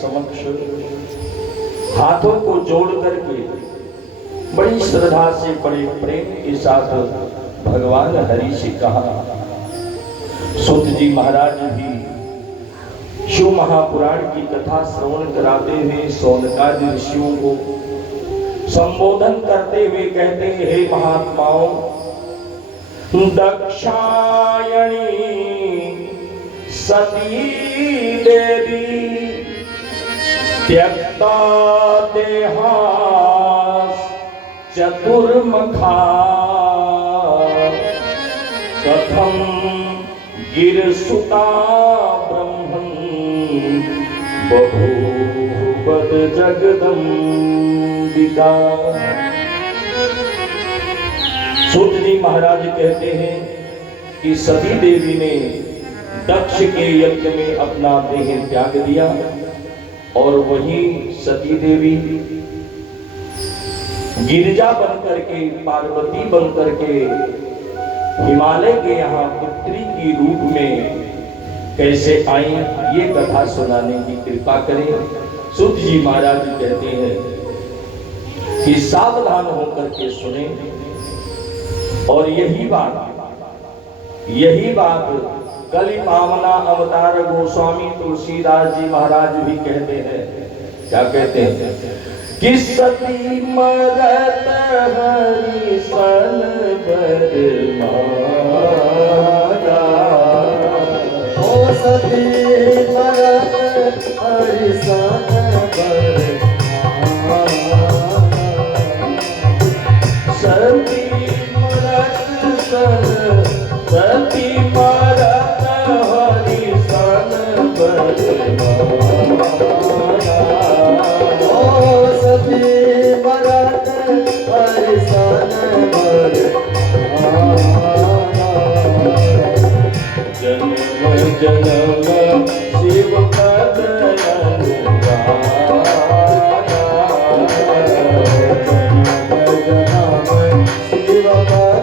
समक्ष हाथों को जोड़ करके बड़ी श्रद्धा से बड़े प्रेम के साथ भगवान हरि से कहा। सूत जी महाराज भी शिव महापुराण की कथा श्रवण कराते हुए शौनकादि ऋषियों को संबोधन करते हुए कहते हैं, हे महात्माओं, दक्षायणी सती देवी त्यक्ता देहास चतुर्मुखा कथम गिरसुता ब्रह्मन् बभूवद जगदम्बिका। सूत जी महाराज कहते हैं कि सती देवी ने दक्ष के यज्ञ में अपना देह त्याग दिया और वही सती देवी गिरिजा बनकर के, पार्वती बनकर के हिमालय के यहाँ पुत्री की रूप में कैसे आई, ये कथा सुनाने की कृपा करें। सूत जी महाराज कहते हैं कि सावधान होकर के सुने और यही बात कलि पावना अवतार गोस्वामी तुलसीदास जी महाराज भी कहते हैं। क्या कहते हैं कि सती मरत हरि सन बरमाया, ओ सती मरत हरि सन बरमाया, सती मरत सती मरत हरि सन बरमाया, ओ सती मरत हरि सन बरमाया, जन्म जन्म शिव पद अनुगाया, शिव पद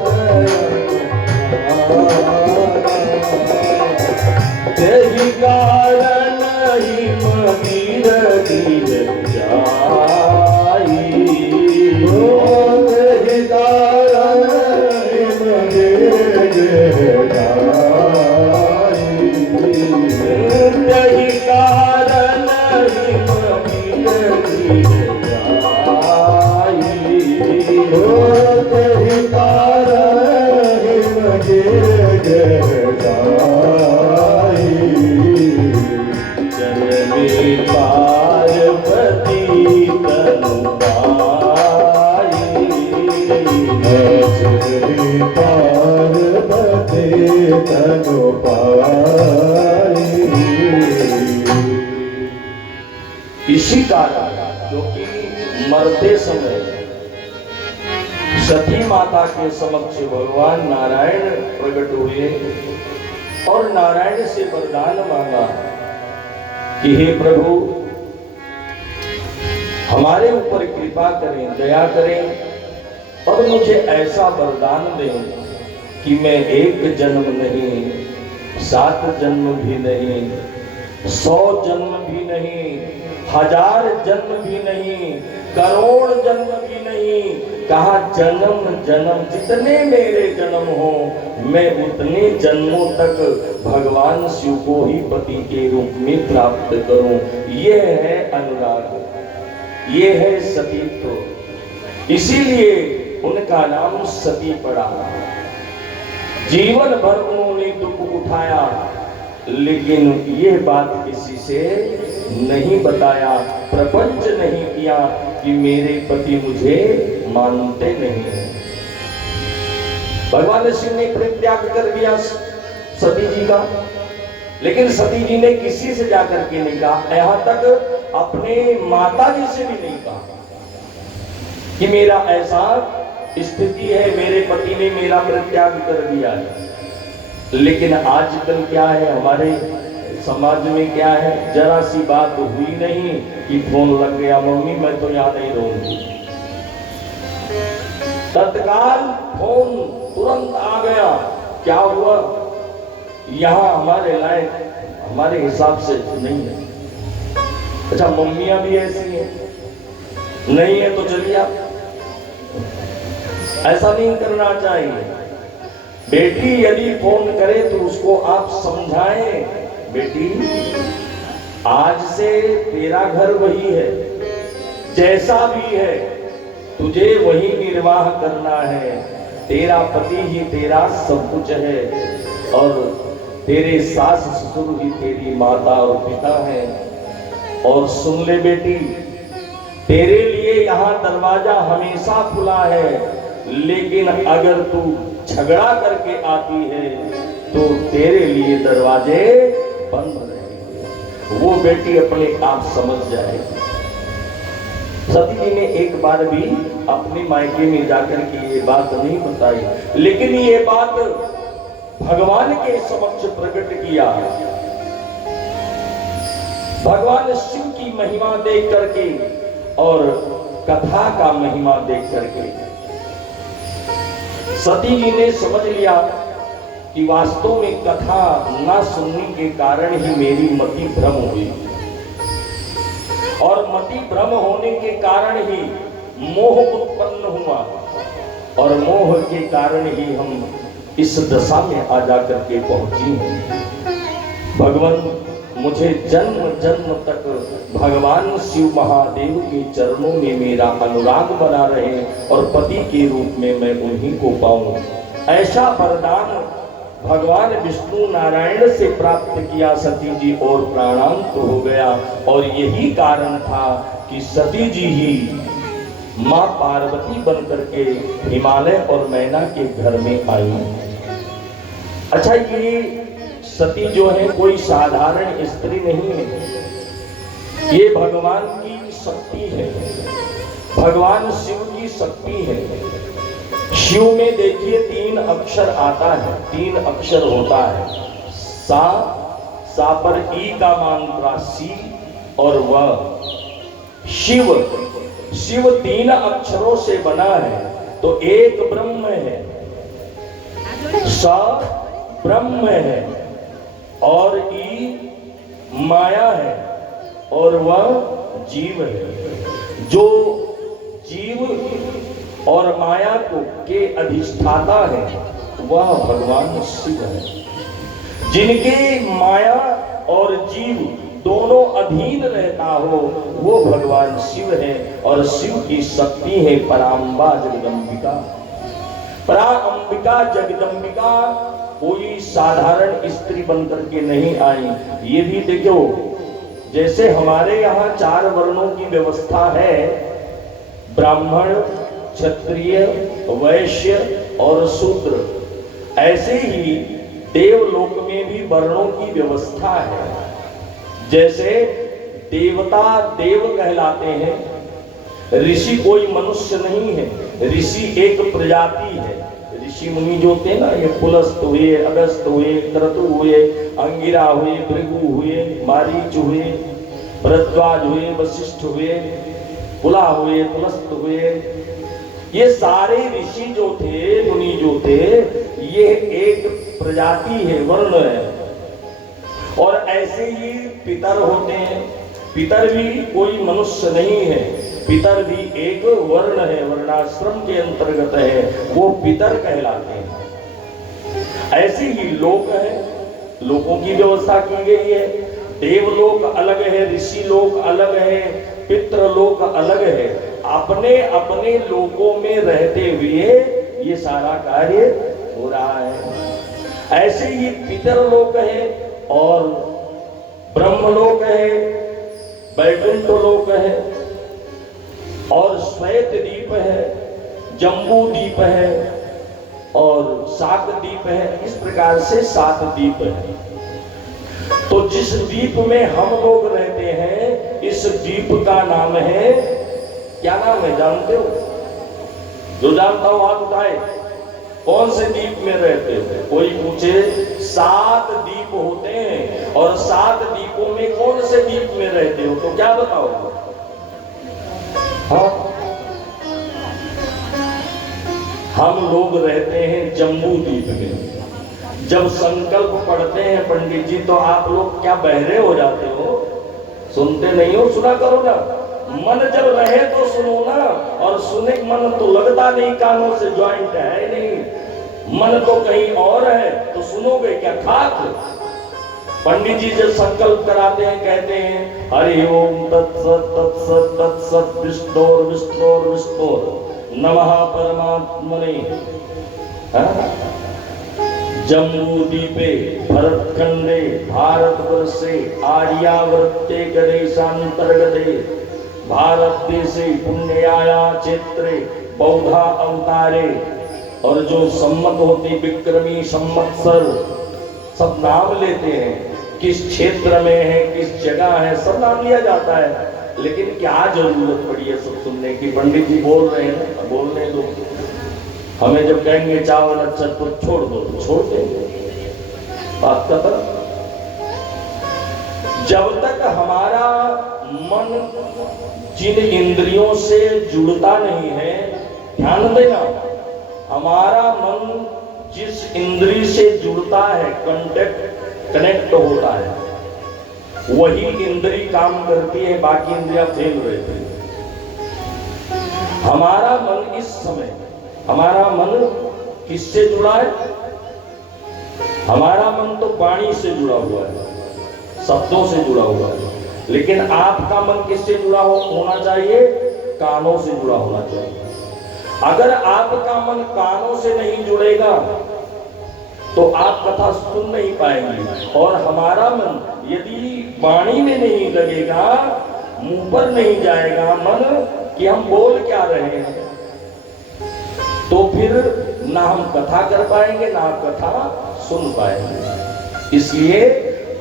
तेहि कारण हिम गिर गिर जाई, तेहि कारण हिम गिर गिर जाई, तेहि कारण हिम गिर गिर जाई, तेहि कारण हिम गिर गिर जाई, जननी पार्वती तनु पाई, जननी पार्वती तनु पाई। इसी कारण क्योंकि मरते समय सती माता के समक्ष भगवान नारायण प्रकट हुए और नारायण से वरदान मांगा कि हे प्रभु, हमारे ऊपर कृपा करें, दया करें और मुझे ऐसा वरदान दें कि मैं एक जन्म नहीं, 7 जन्म भी नहीं, 100 जन्म भी नहीं, 1000 जन्म भी नहीं, करोड़ जन्म भी नहीं, कहा जन्म जन्म जितने मेरे जन्म हो मैं उतने जन्मों तक भगवान शिव को ही पति के रूप में प्राप्त करूं। ये है अनुराग, ये है सतीत्व। इसीलिए उनका नाम सती पड़ा। जीवन भर उन्होंने दुख उठाया, लेकिन ये बात किसी से नहीं बताया, प्रपंच नहीं किया कि मेरे पति मुझे मानते नहीं हैं। भगवान शिव ने परित्याग कर दिया सती जी का, लेकिन सती जी ने किसी से जाकर के नहीं कहा, यहां तक अपने माता जी से भी नहीं कहा कि मेरा ऐसा स्थिति है, मेरे पति ने मेरा परित्याग कर दिया है। लेकिन आजकल क्या है, हमारे समाज में क्या है, जरा सी बात हुई नहीं कि फोन लग गया, मम्मी मैं तो यहाँ नहीं रहूंगी, तत्काल फोन तुरंत आ गया। क्या हुआ, यहाँ हमारे लायक हमारे हिसाब से नहीं है, अच्छा, मम्मियां भी ऐसी हैं? नहीं है तो चलिए आप, ऐसा नहीं करना चाहिए। बेटी यदि फोन करे तो उसको आप समझाएं, बेटी आज से तेरा घर वही है, जैसा भी है तुझे वही निर्वाह करना है, तेरा पति ही तेरा सब कुछ है और तेरे सास ससुर ही तेरी माता और पिता है। और सुन ले बेटी, तेरे लिए यहाँ दरवाजा हमेशा खुला है, लेकिन अगर तू झगड़ा करके आती है तो तेरे लिए दरवाजे बंद रहेंगे। वो बेटी अपने आप समझ जाएगी। सती जी ने एक बार भी अपने मायके में जाकर के ये बात नहीं बताई, लेकिन ये बात भगवान के समक्ष प्रकट किया। भगवान शिव की महिमा देख करके और कथा का महिमा देख करके सती जी ने समझ लिया कि वास्तव में कथा ना सुनने के कारण ही मेरी मति भ्रम हुई, और मति भ्रम होने के कारण ही मोह उत्पन्न हुआ, और मोह के कारण ही हम इस दशा में आ जाकर के पहुंची हैं। भगवान मुझे जन्म जन्म तक भगवान शिव महादेव के चरणों में मेरा अनुराग बना रहे और पति के रूप में मैं उन्हीं को पाऊं, ऐसा वरदान भगवान विष्णु नारायण से प्राप्त किया सती जी, और प्राणांत हो गया। और यही कारण था कि सती जी ही मां पार्वती बनकर के हिमालय और मैना के घर में आई। अच्छा, ये सती जो है कोई साधारण स्त्री नहीं है, ये भगवान की शक्ति है, भगवान शिव की शक्ति है। शिव में देखिए 3 अक्षर आता है, 3 अक्षर होता है। सा पर ई का मात्रा सी और वह शिव। शिव 3 अक्षरों से बना है, तो एक ब्रह्म है, सा ब्रह्म है और ई माया है और वह जीव है। जो जीव और माया को के अधिष्ठाता है वह भगवान शिव है। जिनके माया और जीव दोनों अधीन रहता हो वो भगवान शिव है, और शिव की शक्ति है पराम्बा जगदम्बिका। पराम्बिका जगदम्बिका कोई साधारण स्त्री बनकर के नहीं आई। ये भी देखो, जैसे हमारे यहाँ 4 वर्णों की व्यवस्था है, ब्राह्मण, क्षत्रिय, वैश्य और शूद्र, ऐसे ही देवलोक में भी वर्णों की व्यवस्था है। जैसे देवता देव कहलाते हैं, ऋषि कोई मनुष्य नहीं है, ऋषि एक प्रजाति है। ऋषि मुनि जो होते हैं ना, ये पुलस्त हुए, अगस्त हुए, क्रतु हुए, अंगिरा हुए, भृगु हुए, मारीच हुए, भरद्वाज हुए, वशिष्ठ हुए, पुला हुए, पुलस्त हुए, ये सारे ऋषि जो थे, मुनि जो थे, ये एक प्रजाति है, वर्ण है। और ऐसे ही पितर होते हैं, पितर भी कोई मनुष्य नहीं है, पितर भी एक वर्ण है, वर्णाश्रम के अंतर्गत है, वो पितर कहलाते हैं। ऐसे ही लोक है, लोकों की व्यवस्था की गई है। देवलोक अलग है, ऋषि लोक अलग है, पितृलोक अलग है। अपने अपने लोकों में रहते हुए ये सारा कार्य हो रहा है। ऐसे ही पितरलोक है और ब्रह्मलोक है, वैकुंठ लोक है और श्वेत द्वीप है, जम्बू द्वीप है और शाक द्वीप है। इस प्रकार से 7 द्वीप है। तो जिस द्वीप में हम लोग रहते हैं, इस द्वीप का नाम है, क्या नाम है जानते हो? जो जानता हो हाथ उठाए। कौन से द्वीप में रहते हो? कोई पूछे, 7 द्वीप होते हैं और 7 द्वीपों में कौन से द्वीप में रहते हो, तो क्या बताओगे? हाँ, हम लोग रहते हैं जम्बू द्वीप में। जब संकल्प पढ़ते हैं पंडित जी, तो आप लोग क्या बहरे हो जाते हो? सुनते नहीं हो, सुना करो ना। मन जब रहे तो सुनो ना, और सुने मन तो लगता नहीं, कानों से ज्वाइंट है नहीं, मन तो कहीं और है, तो सुनोगे क्या खाक। पंडित जी जब संकल्प कराते हैं कहते हैं हरि ओम तत्सत तत्सत तत्सत विष्णोर विष्णोर विष्णोर नमः परमात्मने। जम्बूद्वीपे भरतखंडे भारतवर्षे आर्यावर्ते गणेशांतर्गते भारत देशे पुण्याया क्षेत्रे बौद्धा अवतारे। और जो सम्मत होती विक्रमी संवत्सर सब नाम लेते हैं, किस क्षेत्र में है किस जगह है सब नाम लिया जाता है। लेकिन क्या जरूरत पड़ी है सब सुनने की। पंडित जी बोल रहे हैं ना, बोलने दो। हमें जब कहेंगे चावल अच्छा तो छोड़ दो, तो छोड़ देंगे, बात खत्म। जब तक हमारा मन जिन इंद्रियों से जुड़ता नहीं है, ध्यान देना, हमारा मन जिस इंद्री से जुड़ता है, कनेक्ट होता है, वही इंद्री काम करती है, बाकी इंद्रियां फेल रहती है। हमारा मन इस समय, हमारा मन किससे जुड़ा है? हमारा मन तो वाणी से जुड़ा हुआ है, शब्दों से जुड़ा हुआ है। लेकिन आपका मन किससे जुड़ा होना चाहिए? कानों से जुड़ा होना चाहिए। अगर आपका मन कानों से नहीं जुड़ेगा तो आप कथा सुन नहीं पाएंगे। और हमारा मन यदि वाणी में नहीं लगेगा, मुंह पर नहीं जाएगा मन कि हम बोल क्या रहे हैं, तो फिर ना हम कथा कर पाएंगे ना कथा सुन पाएंगे। इसलिए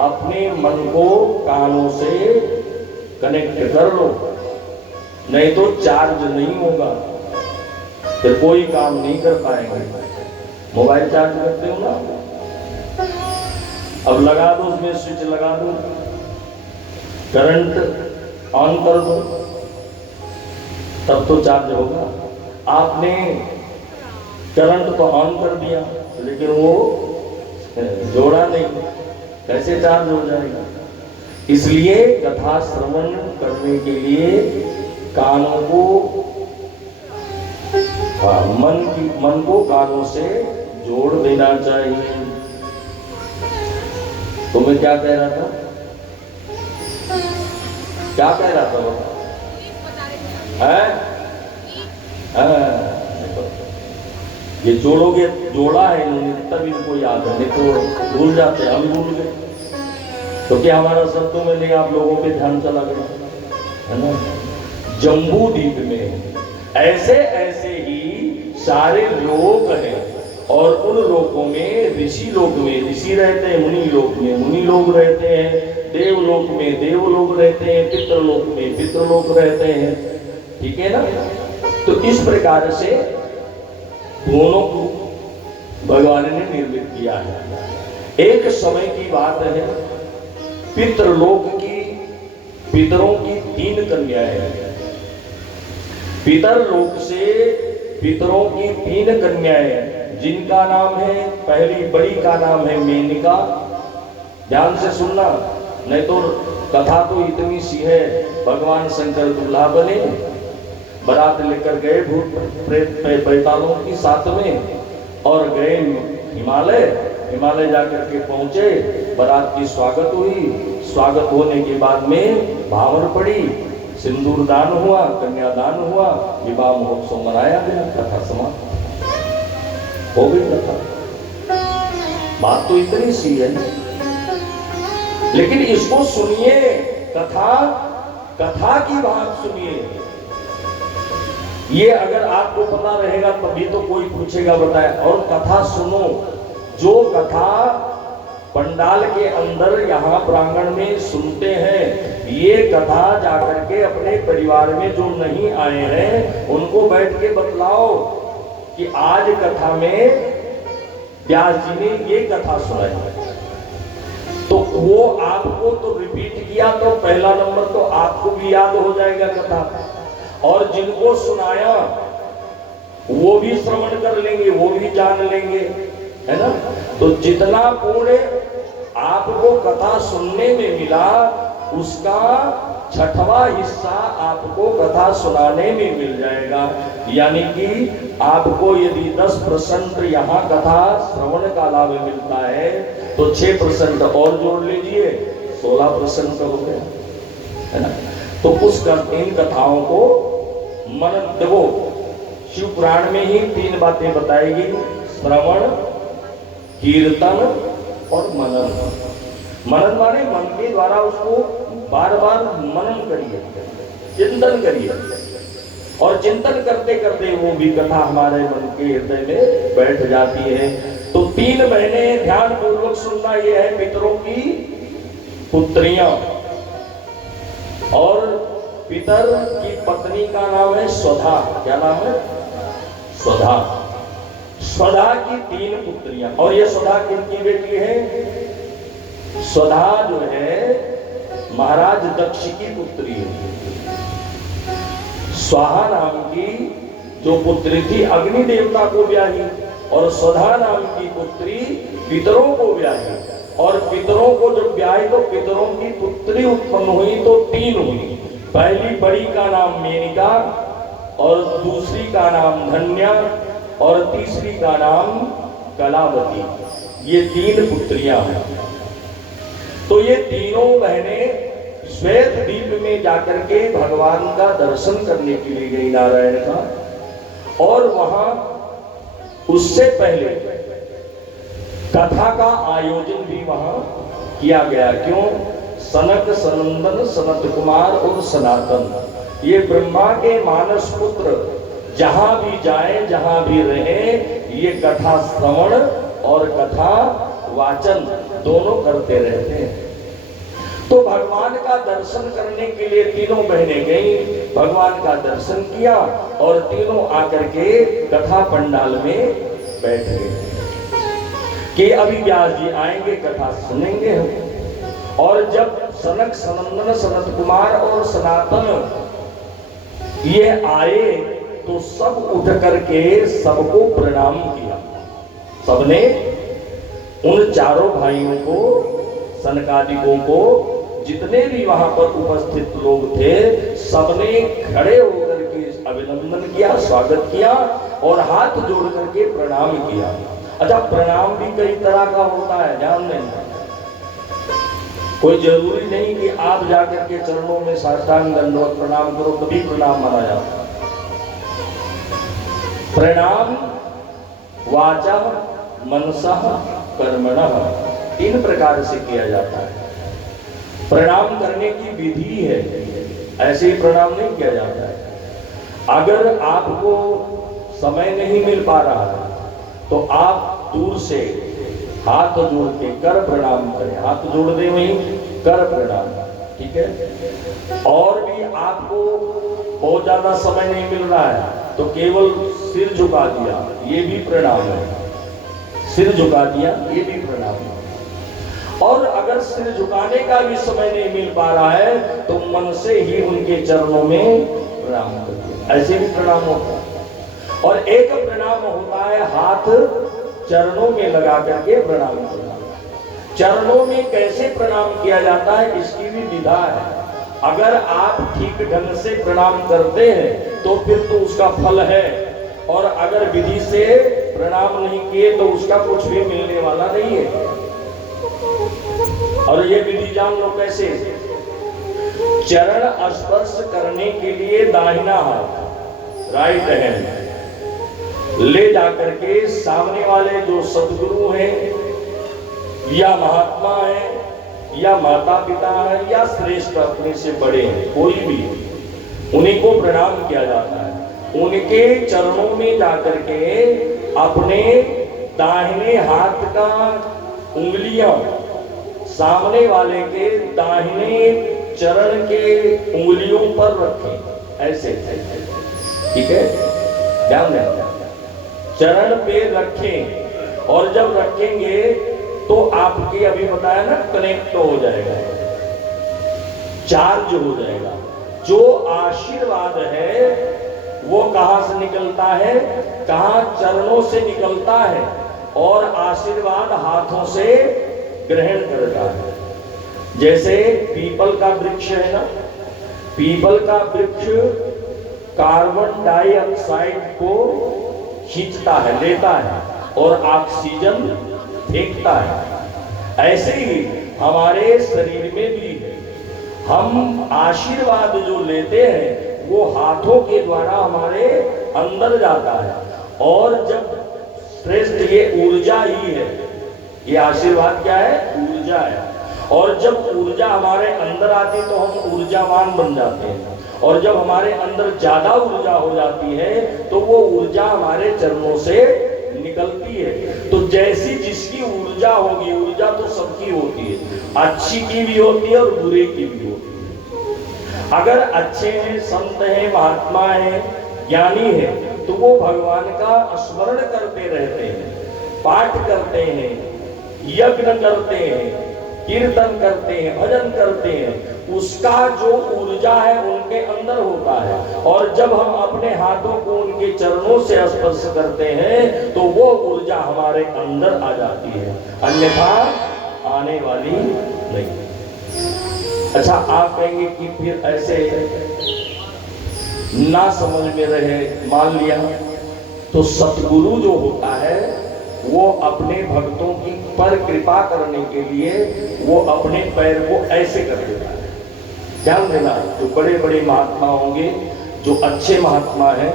अपने मन को कानों से कनेक्ट कर लो, नहीं तो चार्ज नहीं होगा, फिर कोई काम नहीं कर पाएंगे। मोबाइल चार्ज करते हो ना, अब लगा दो, उसमें स्विच लगा दो, करंट ऑन कर दो, तब तो चार्ज होगा। आपने करंट तो ऑन कर दिया लेकिन वो जोड़ा नहीं, कैसे चार्ज हो जाएगा? इसलिए कथा श्रवण करने के लिए कानों को, मन को कानों से जोड़ देना चाहिए। तो मैं क्या कह रहा था, क्या कह रहा था वो? ये जोड़ोगे, जोड़ा है इन्होंने तब इनको याद है, नहीं तो भूल जाते, हम भूल गए। तो क्या हमारा शब्दों में नहीं, आप लोगों पे ध्यान चला गया है ना। जम्बू द्वीप में ऐसे ऐसे ही सारे लोक हैं, और उन लोकों में ऋषि लोक में ऋषि रहते हैं, मुनि लोक में मुनि लोग रहते हैं, देवलोक में देव लोग रहते हैं, पितृलोक में पितृलोक रहते हैं, ठीक है ना। तो इस प्रकार से दोनों को भगवान ने निर्मित किया है। एक समय की बात है, पितृलोक की, पितरों की 3 कन्याएं हैं। पितरलोक से पितरों की 3 कन्याएं, जिनका नाम है, पहली बड़ी का नाम है मेनका। ध्यान से सुनना, नहीं तो कथा तो इतनी सी है। भगवान शंकर दूल्हा बने, बारात लेकर गए भूत प्रेत पैतालों की साथ में, और गए हिमालय। हिमालय जाकर के पहुंचे, बारात की स्वागत हुई। स्वागत होने के बाद में भावर पड़ी, सिंदूर दान हुआ, कन्यादान हुआ, विवाह महोत्सव मनाया गया, कथा समाप्त हो गई। कथा बात तो इतनी सी है, लेकिन इसको सुनिए, कथा की बात सुनिए। ये अगर आपको पता रहेगा तभी तो कोई पूछेगा, बताए। और कथा सुनो, जो कथा पंडाल के अंदर यहाँ प्रांगण में सुनते हैं, ये कथा जाकर के अपने परिवार में जो नहीं आए हैं उनको बैठ के बतलाओ कि आज कथा में व्यास जी ने ये कथा सुनाई। तो वो आपको तो रिपीट किया, तो पहला नंबर तो आपको भी याद हो जाएगा कथा, और जिनको सुनाया वो भी श्रवण कर लेंगे, वो भी जान लेंगे, है ना। तो जितना पुण्य आपको कथा सुनने में मिला, उसका 6वां हिस्सा आपको कथा सुनाने में मिल जाएगा। यानी कि आपको यदि 10% यहाँ कथा श्रवण का लाभ मिलता है तो 6% और जोड़ लीजिए, 16% हो गया, है ना। तो इन कथाओं को मनन, देखो शिव पुराण में ही 3 बातें बताएगी, श्रवण, कीर्तन और मनन। मनन माने मन के द्वारा उसको बार बार मनन करिए, चिंतन करिए, और चिंतन करते करते वो भी कथा हमारे मन के हृदय में बैठ जाती है। तो 3 बहनें ध्यान पूर्वक सुनना, ये है पितरों की पुत्रियां, और पितर की पत्नी का नाम है स्वधा। क्या नाम है? स्वधा। स्वधा की 3 पुत्रियां, और ये स्वधा किनकी बेटी है? स्वधा जो है महाराज दक्ष की पुत्री है। स्वाहा नाम की जो पुत्री थी अग्नि देवता को ब्याही, और स्वधा नाम की पुत्री पितरों को ब्याही, और पितरों को जब ब्याही तो पितरों की पुत्री उत्पन्न हुई तो 3 हुई। पहली बड़ी का नाम मेनिका, और दूसरी का नाम धन्या, और तीसरी का नाम कलावती। ये 3 पुत्रियां हैं। तो ये तीनों बहनें श्वेत द्वीप में जाकर के भगवान का दर्शन करने के लिए गई, नारायण का, और वहां उससे पहले कथा का आयोजन भी वहां किया गया। क्यों? सनक, सनंदन, सनत कुमार और सनातन, ये ब्रह्मा के मानस पुत्र जहां भी जाए, जहां भी रहे, ये कथा श्रवण और कथा वाचन दोनों करते रहते हैं। तो भगवान का दर्शन करने के लिए तीनों बहनें गई, भगवान का दर्शन किया, और तीनों आकर के कथा पंडाल में बैठ गए कि अभी व्यास जी आएंगे, कथा सुनेंगे हम। और जब सनक, सनंदन, सनत कुमार और सनातन ये आए तो सब उठ करके सबको प्रणाम किया। सबने उन चारों भाइयों को, सनकादिकों को, जितने भी वहां पर उपस्थित लोग थे, सबने खड़े होकर के अभिनंदन किया, स्वागत किया और हाथ जोड़ करके प्रणाम किया। अच्छा, प्रणाम भी कई तरह का होता है, ध्यान दें। कोई जरूरी नहीं कि आप जाकर के चरणों में साष्टांग दंडवत प्रणाम करो तभी प्रणाम माना जाता है। प्रणाम वाचा, मनसा, कर्मणः 3 प्रकार से किया जाता है। प्रणाम करने की विधि है, ऐसे ही प्रणाम नहीं किया जाता है। अगर आपको समय नहीं मिल पा रहा है तो आप दूर से हाथ जोड़ के कर प्रणाम करें, हाथ जोड़ दे वहीं कर प्रणाम, ठीक है। और भी आपको बहुत ज्यादा समय नहीं मिल रहा है तो केवल सिर झुका दिया, ये भी प्रणाम है। सिर झुका दिया, ये भी प्रणाम है। और अगर सिर झुकाने का भी समय नहीं मिल पा रहा है तो मन से ही उनके चरणों में प्रणाम करिए, ऐसे भी प्रणाम होता है। और एक प्रणाम होता है हाथ चरणों में लगा करके प्रणाम करना। चरणों में कैसे प्रणाम किया जाता है इसकी भी विधा है। अगर आप ठीक ढंग से प्रणाम करते हैं तो फिर तो उसका फल है, और अगर विधि से प्रणाम नहीं किए तो उसका कुछ भी मिलने वाला नहीं है। और ये विधि जान लो कैसे। चरण स्पर्श करने के लिए दाहिना हाथ, राइट हैंड, ले जाकर के सामने वाले जो सदगुरु हैं या महात्मा हैं या माता पिता हैं या श्रेष्ठ अपने से बड़े हैं, कोई भी, उन्हीं को प्रणाम किया जाता है। उनके चरणों में जाकर के अपने दाहिने हाथ का उंगलियां सामने वाले के दाहिने चरण के उंगलियों पर रखें, ऐसे, ठीक है, ध्यान दें। चरण पे रखें, और जब रखेंगे तो आपके अभी बताया ना कनेक्ट हो जाएगा, चार्ज हो जाएगा। जो आशीर्वाद है वो कहां से निकलता है? कहां? चरणों से निकलता है, और आशीर्वाद हाथों से ग्रहण करता है। जैसे पीपल का वृक्ष है ना, पीपल का वृक्ष कार्बन डाइऑक्साइड को खींचता है, लेता है और ऑक्सीजन फेंकता है। ऐसे ही हमारे शरीर में भी है। हम आशीर्वाद जो लेते हैं वो हाथों के द्वारा हमारे अंदर जाता है, और जब श्रेष्ठ ये ऊर्जा ही है, ये आशीर्वाद क्या है? ऊर्जा है। और जब ऊर्जा हमारे अंदर आती है तो हम ऊर्जावान बन जाते हैं, और जब हमारे अंदर ज्यादा ऊर्जा हो जाती है तो वो ऊर्जा हमारे चरणों से निकलती है। तो जैसी जिसकी ऊर्जा होगी, ऊर्जा तो सबकी होती है, अच्छी की भी होती है और बुरे की भी होती है। अगर अच्छे हैं, संत हैं, महात्मा हैं, ज्ञानी हैं, तो वो भगवान का स्मरण करते रहते हैं, पाठ करते हैं, यज्ञ करते हैं, कीर्तन करते हैं, भजन करते हैं, उसका जो ऊर्जा है उनके अंदर होता है। और जब हम अपने हाथों को उनके चरणों से स्पर्श करते हैं तो वो ऊर्जा हमारे अंदर आ जाती है, अन्यथा आने वाली नहीं। अच्छा, आप कहेंगे कि फिर ऐसे ना समझ में रहे, मान लिया तो सतगुरु जो होता है वो अपने भक्तों की पर कृपा करने के लिए वो अपने पैर को ऐसे कर देता है। ध्यान देना, जो बड़े बड़े महात्मा होंगे, जो अच्छे महात्मा हैं,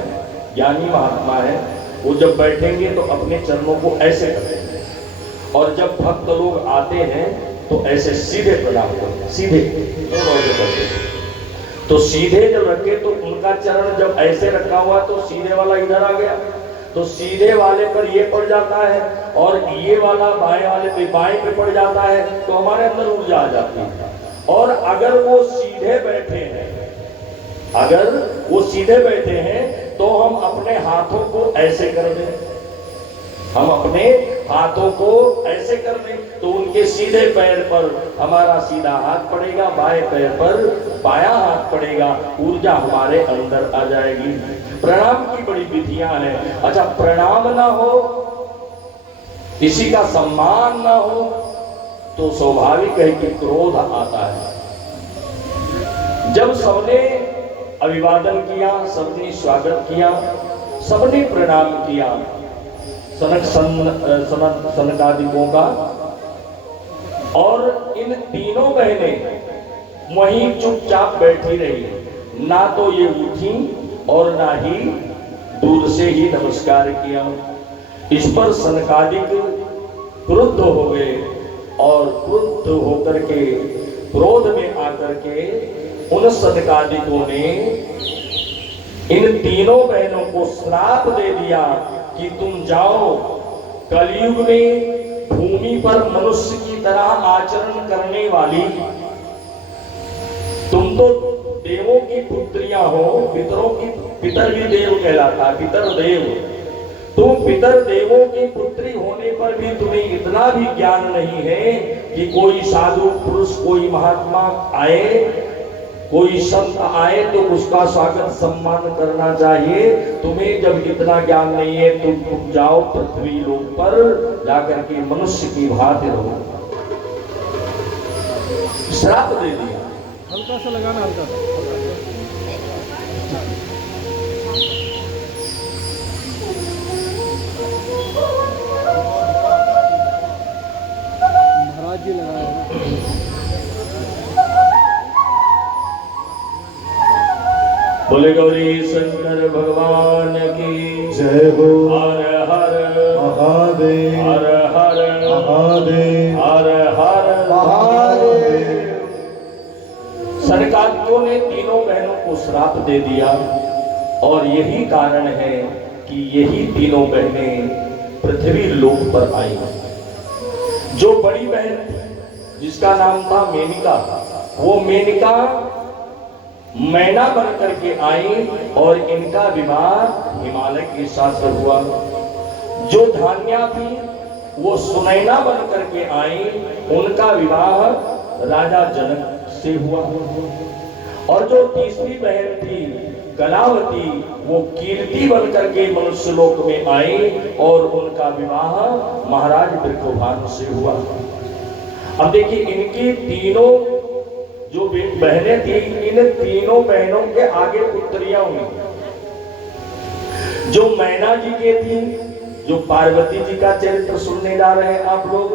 ज्ञानी महात्मा हैं, वो जब बैठेंगे तो अपने चरणों को ऐसे करेंगे, और जब भक्त लोग आते हैं तो ऐसे सीधे प्रणाम करते हैं, सीधे दोनों ऐसे करते हैं। तो सीधे जब रखे तो उनका चरण जब ऐसे रखा हुआ तो सीधे वाला इधर आ गया, तो सीधे वाले पर ये पड़ जाता है, और ये वाला बाएं वाले पे, बाएं पे पड़ जाता है, तो हमारे अंदर ऊर्जा आ जाती है। और अगर वो सीधे बैठे हैं, अगर वो सीधे बैठे हैं तो हम अपने हाथों को ऐसे कर दें, हम अपने हाथों को ऐसे कर दें तो उनके सीधे पैर पर हमारा सीधा हाथ पड़ेगा, बाएं पैर पर बायां हाथ पड़ेगा, ऊर्जा हमारे अंदर आ जाएगी। प्रणाम की बड़ी विधियां हैं। अच्छा, प्रणाम ना हो, किसी का सम्मान ना हो तो स्वाभाविक है कि क्रोध आता है। जब सबने अभिवादन किया, सबने स्वागत किया, सबने प्रणाम किया, सनकादिकों का, और इन तीनों बहनें वहीं चुपचाप बैठी रही, ना तो ये उठी और ना ही दूर से ही नमस्कार किया। इस पर सनकादिक क्रुद्ध हो गए, और क्रुद्ध होकर के, क्रोध में आकर के उन सनकादिकों ने इन तीनों बहनों को श्राप दे दिया कि तुम जाओ, कलयुग में भूमि पर मनुष्य की तरह आचरण करने वाली, तुम तो देवों की पुत्रियां हो, पितरों की, पितर भी देव कहलाता है, पितर देव, तुम पितर देवों की पुत्री होने पर भी तुम्हें इतना भी ज्ञान नहीं है कि कोई साधु पुरुष, कोई महात्मा आए, कोई संत आए तो उसका स्वागत सम्मान करना चाहिए। तुम्हें जब इतना ज्ञान नहीं है तो तुम जाओ पृथ्वी लोक पर जाकर के मनुष्य की भांति रहो। श्राप दे दिया। हल्का सा लगाना, हल्का सा। महाराज जी लगाए हैं। बोले गौरी शंकर भगवान की जय हो। हर हर महादेव, हर हर महादेव, हर हर महादेव। सनकादिकों ने तीनों बहनों को श्राप दे दिया, और यही कारण है कि यही तीनों बहनें पृथ्वी लोक पर आई। जो बड़ी बहन जिसका नाम था मेनका, वो मेनका मैना बन करके आई और इनका विवाह हिमालय के साथ हुआ। जो धान्या थी वो सुनैना बन करके आई, उनका विवाह राजा जनक से हुआ। और जो तीसरी बहन थी कलावती, वो कीर्ति बन करके मनुष्य लोक में आई और उनका विवाह महाराज वृषभानु से हुआ। अब देखिए, इनकी तीनों जो बहनें थी, इन तीनों बहनों के आगे पुत्रियां हुई। जो मैना जी के थी, जो पार्वती जी का चरित्र सुनने जा रहे हैं आप लोग,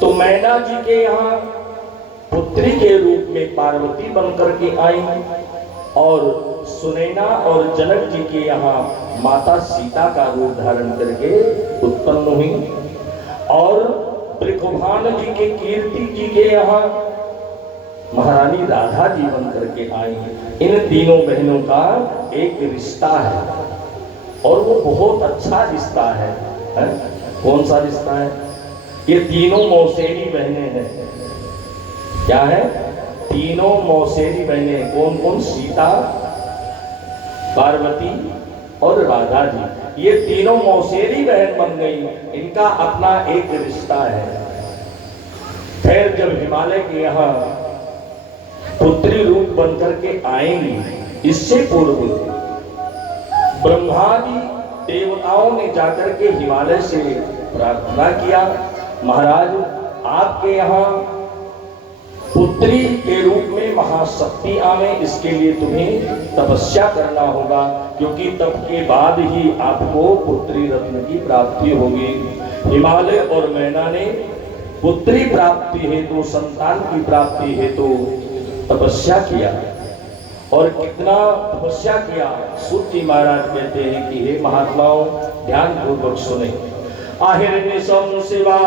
तो मैना जी के यहाँ पुत्री के रूप में पार्वती बनकर के आई, और सुनैना और जनक जी के यहाँ माता सीता का रूप धारण करके उत्पन्न हुई, और त्रिभुवन जी के कीर्ति जी के यहाँ महारानी राधा जी बन करके आई। इन तीनों बहनों का एक रिश्ता है, और वो बहुत अच्छा रिश्ता है। कौन सा रिश्ता है? ये तीनों मौसेरी बहनें हैं। क्या है? तीनों मौसेरी बहनें। कौन कौन? सीता, पार्वती और राधा जी। ये तीनों मौसेरी बहन बन गई। इनका अपना एक रिश्ता है। फिर जब हिमालय के यहाँ पुत्री रूप बनकर के आएंगी, इससे पूर्व ब्रह्मादि देवताओं ने जाकर के हिमालय से प्रार्थना किया, महाराज आपके यहाँ पुत्री के रूप में महाशक्ति आवे, इसके लिए तुम्हें तपस्या करना होगा, क्योंकि तप के बाद ही आपको पुत्री रत्न की प्राप्ति होगी। हिमालय और मैना ने पुत्री प्राप्ति हेतु, संतान की प्राप्ति हेतु तपस्या किया। और कितना तपस्या किया, सूत जी महाराज कहते हैं कि हे महात्माओं, ध्यान पूर्वक सुने। आहिर्निशं शिवा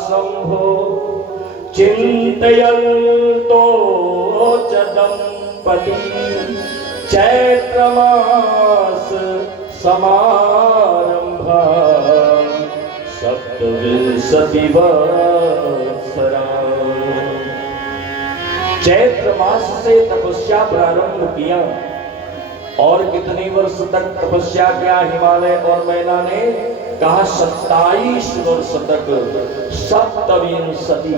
शंभो चिंतयन्तो च दंपती चैत्रमास समारंभ सप्तविंशति वत्सरा। चैत्र मास से तपस्या प्रारंभ किया, और कितने वर्ष तक तपस्या किया हिमालय और मैना ने? कहा 27 वर्ष तक। सप्तविंशति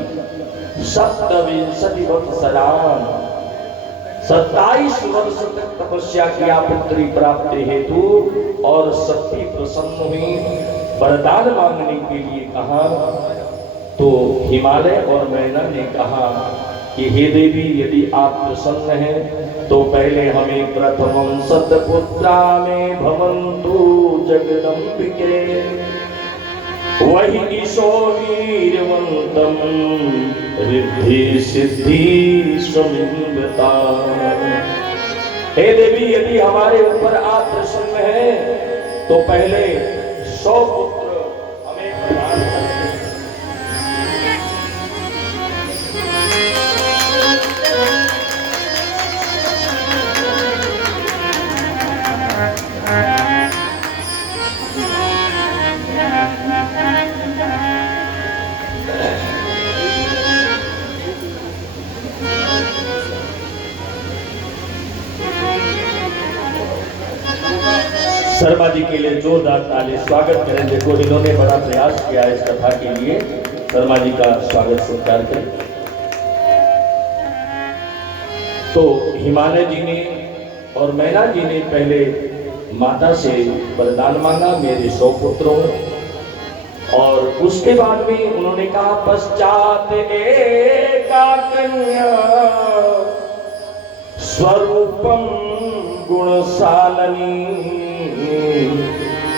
वत्सरा, 27 वर्ष तक तपस्या किया पुत्री प्राप्ति हेतु, और सती प्रसन्न हुई, वरदान मांगने के लिए कहा। तो हिमालय और मैना ने कहा कि हे देवी, यदि आप प्रसन्न हैं तो पहले हमें प्रथमं सतपुत्रा में भवन्तु जगदम्बिके, वही ईशो वीरवंतम रिद्धि सिद्धि समिंगता। हे देवी, यदि हमारे ऊपर आप प्रसन्न हैं तो पहले 100 पुत्र हमें प्रदान करें। शर्मा जी के लिए जोरदार ताली, स्वागत करें। देखो इन्होंने बड़ा प्रयास किया इस कथा के लिए, शर्मा जी का स्वागत सत्कार करें। तो हिमालय जी ने और मैना जी ने पहले माता से वरदान मांगा, मेरे 100 पुत्रों, और उसके बाद में उन्होंने कहा पश्चात एका कन्या स्वरूपम गुणशालिनी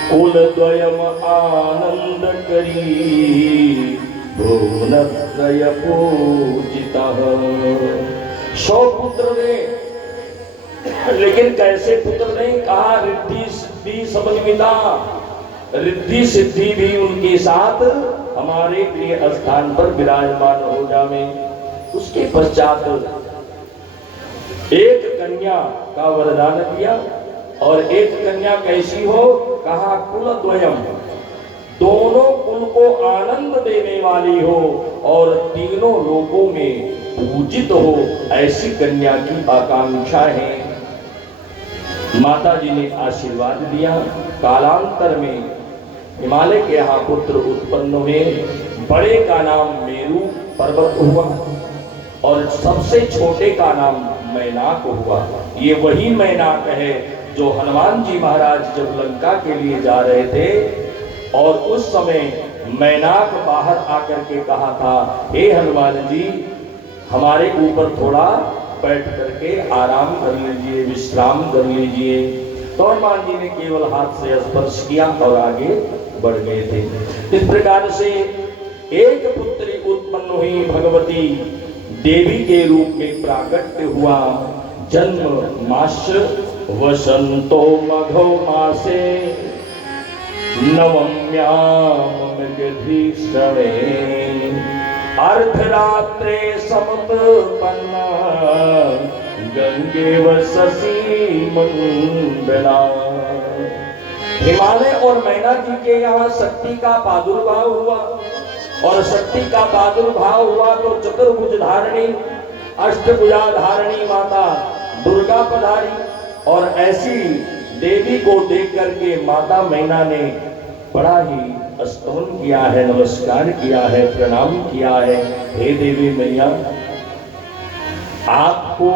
कुलद्वयम आनंद करी भुवनत्रय पूजितः। 100 पुत्र ने, लेकिन कैसे पुत्र नहीं? कहा रिद्धि सिद्धि समन्विता, रिद्धि सिद्धि भी उनके साथ हमारे प्रिय स्थान पर विराजमान हो जावे। उसके पश्चात एक कन्या का वरदान दिया, और एक कन्या कैसी हो? कहा कुलद्वयम, दोनों कुल को आनंद देने वाली हो और तीनों लोकों में पूजित हो, ऐसी कन्या की आकांक्षा है। माता जी ने आशीर्वाद दिया। कालांतर में हिमालय के यहाँ पुत्र उत्पन्न हुए। बड़े का नाम मेरू पर्वत हुआ, और सबसे छोटे का नाम मैनाक हुआ। ये वही मैनाक है जो हनुमान जी महाराज जब लंका के लिए जा रहे थे, और उस समय मैनाक बाहर आकर के कहा था, हे हनुमान जी, हमारे ऊपर थोड़ा बैठ करके आराम कर लीजिए, विश्राम कर लीजिए। तो हनुमान जी ने केवल हाथ से स्पर्श किया और आगे बढ़ गए थे। इस प्रकार से एक पुत्री उत्पन्न हुई, भगवती देवी के रूप में प्राकट्य हुआ। जन्म मास वसंतो मघो मासे नवम्याम मृगधीष्टणे अर्धरात्रे समुत्पन्ना गंगे व शशि मंडला। हिमालय और मैना जी के यहाँ शक्ति का प्रादुर्भाव हुआ, और शक्ति का प्रादुर्भाव हुआ तो चतुर्भुज धारिणी, अष्टभुजा धारिणी माता दुर्गा पधारी। और ऐसी देवी को देख करके माता मैना ने बड़ा ही स्तवन किया है, नमस्कार किया है, प्रणाम किया है। हे देवी मैया, आपको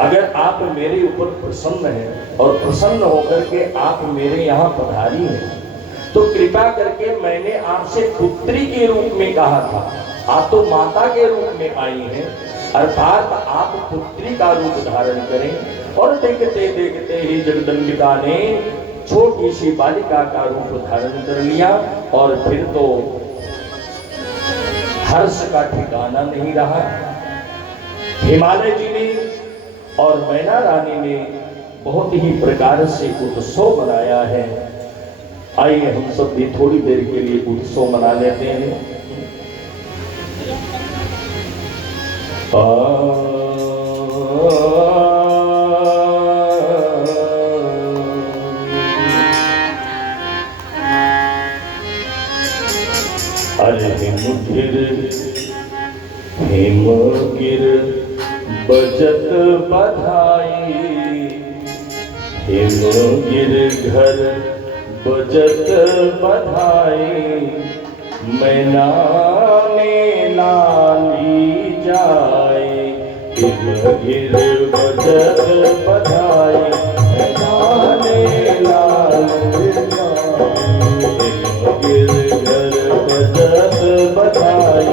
अगर आप मेरे ऊपर प्रसन्न हैं और प्रसन्न होकर के आप मेरे यहाँ पधारी हैं, तो कृपा करके मैंने आपसे पुत्री के रूप में कहा था, आप तो माता के रूप में आई हैं, अर्थात आप पुत्री का रूप धारण करें। और देखते देखते ही जगदम्बिका ने छोटी सी बालिका का रूप धारण कर लिया, और फिर तो हर्ष का ठिकाना नहीं रहा। हिमालय जी ने और मैना रानी ने बहुत ही प्रकार से उत्सव मनाया है। आइए हम सब भी थोड़ी देर के लिए उत्सव मना लेते हैं। अरे हिमगिर हिमगिर बजत बधाई, हिमगिर घर बजत बधाई, मैना ने लाली जाए। हिमगिर बजत बधाई, मैना ने लाली जाए। हिमगिर घर बजत बधाई,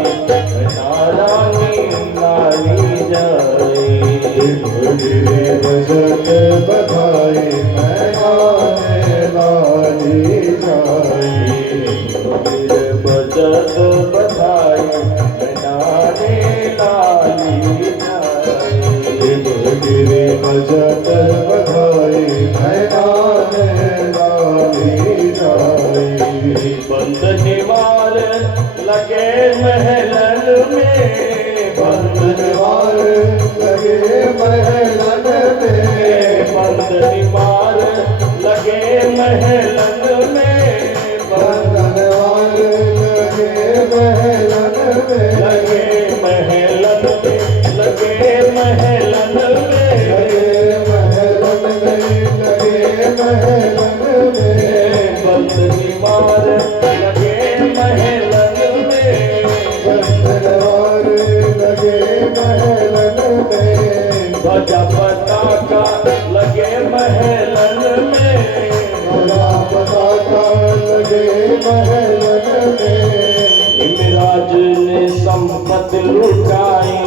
मैना लाली जाए। हिमगिर बजत बधाई, मैना लाली जाए। हिमगिर बजत बधाई, मैना लाली जाए। हिमगिर बजत बधाई, मैना लाली जाए। बंद निवार लगे महलन में, बंद निवार लगे महलन में, बंद निवार लगे महलन में, बंद निवार लगे महलन में, लगे महलन में, लगे महलन में, लगे महलन में, लगे महलन में। बंद निवार लगे महलन में, बंद निवार लगे महलन में। ध्वजा पताका लगे महलन में, ध्वजा पताका लगे महलन में। हिमराज ने संपत्ति लुटाई,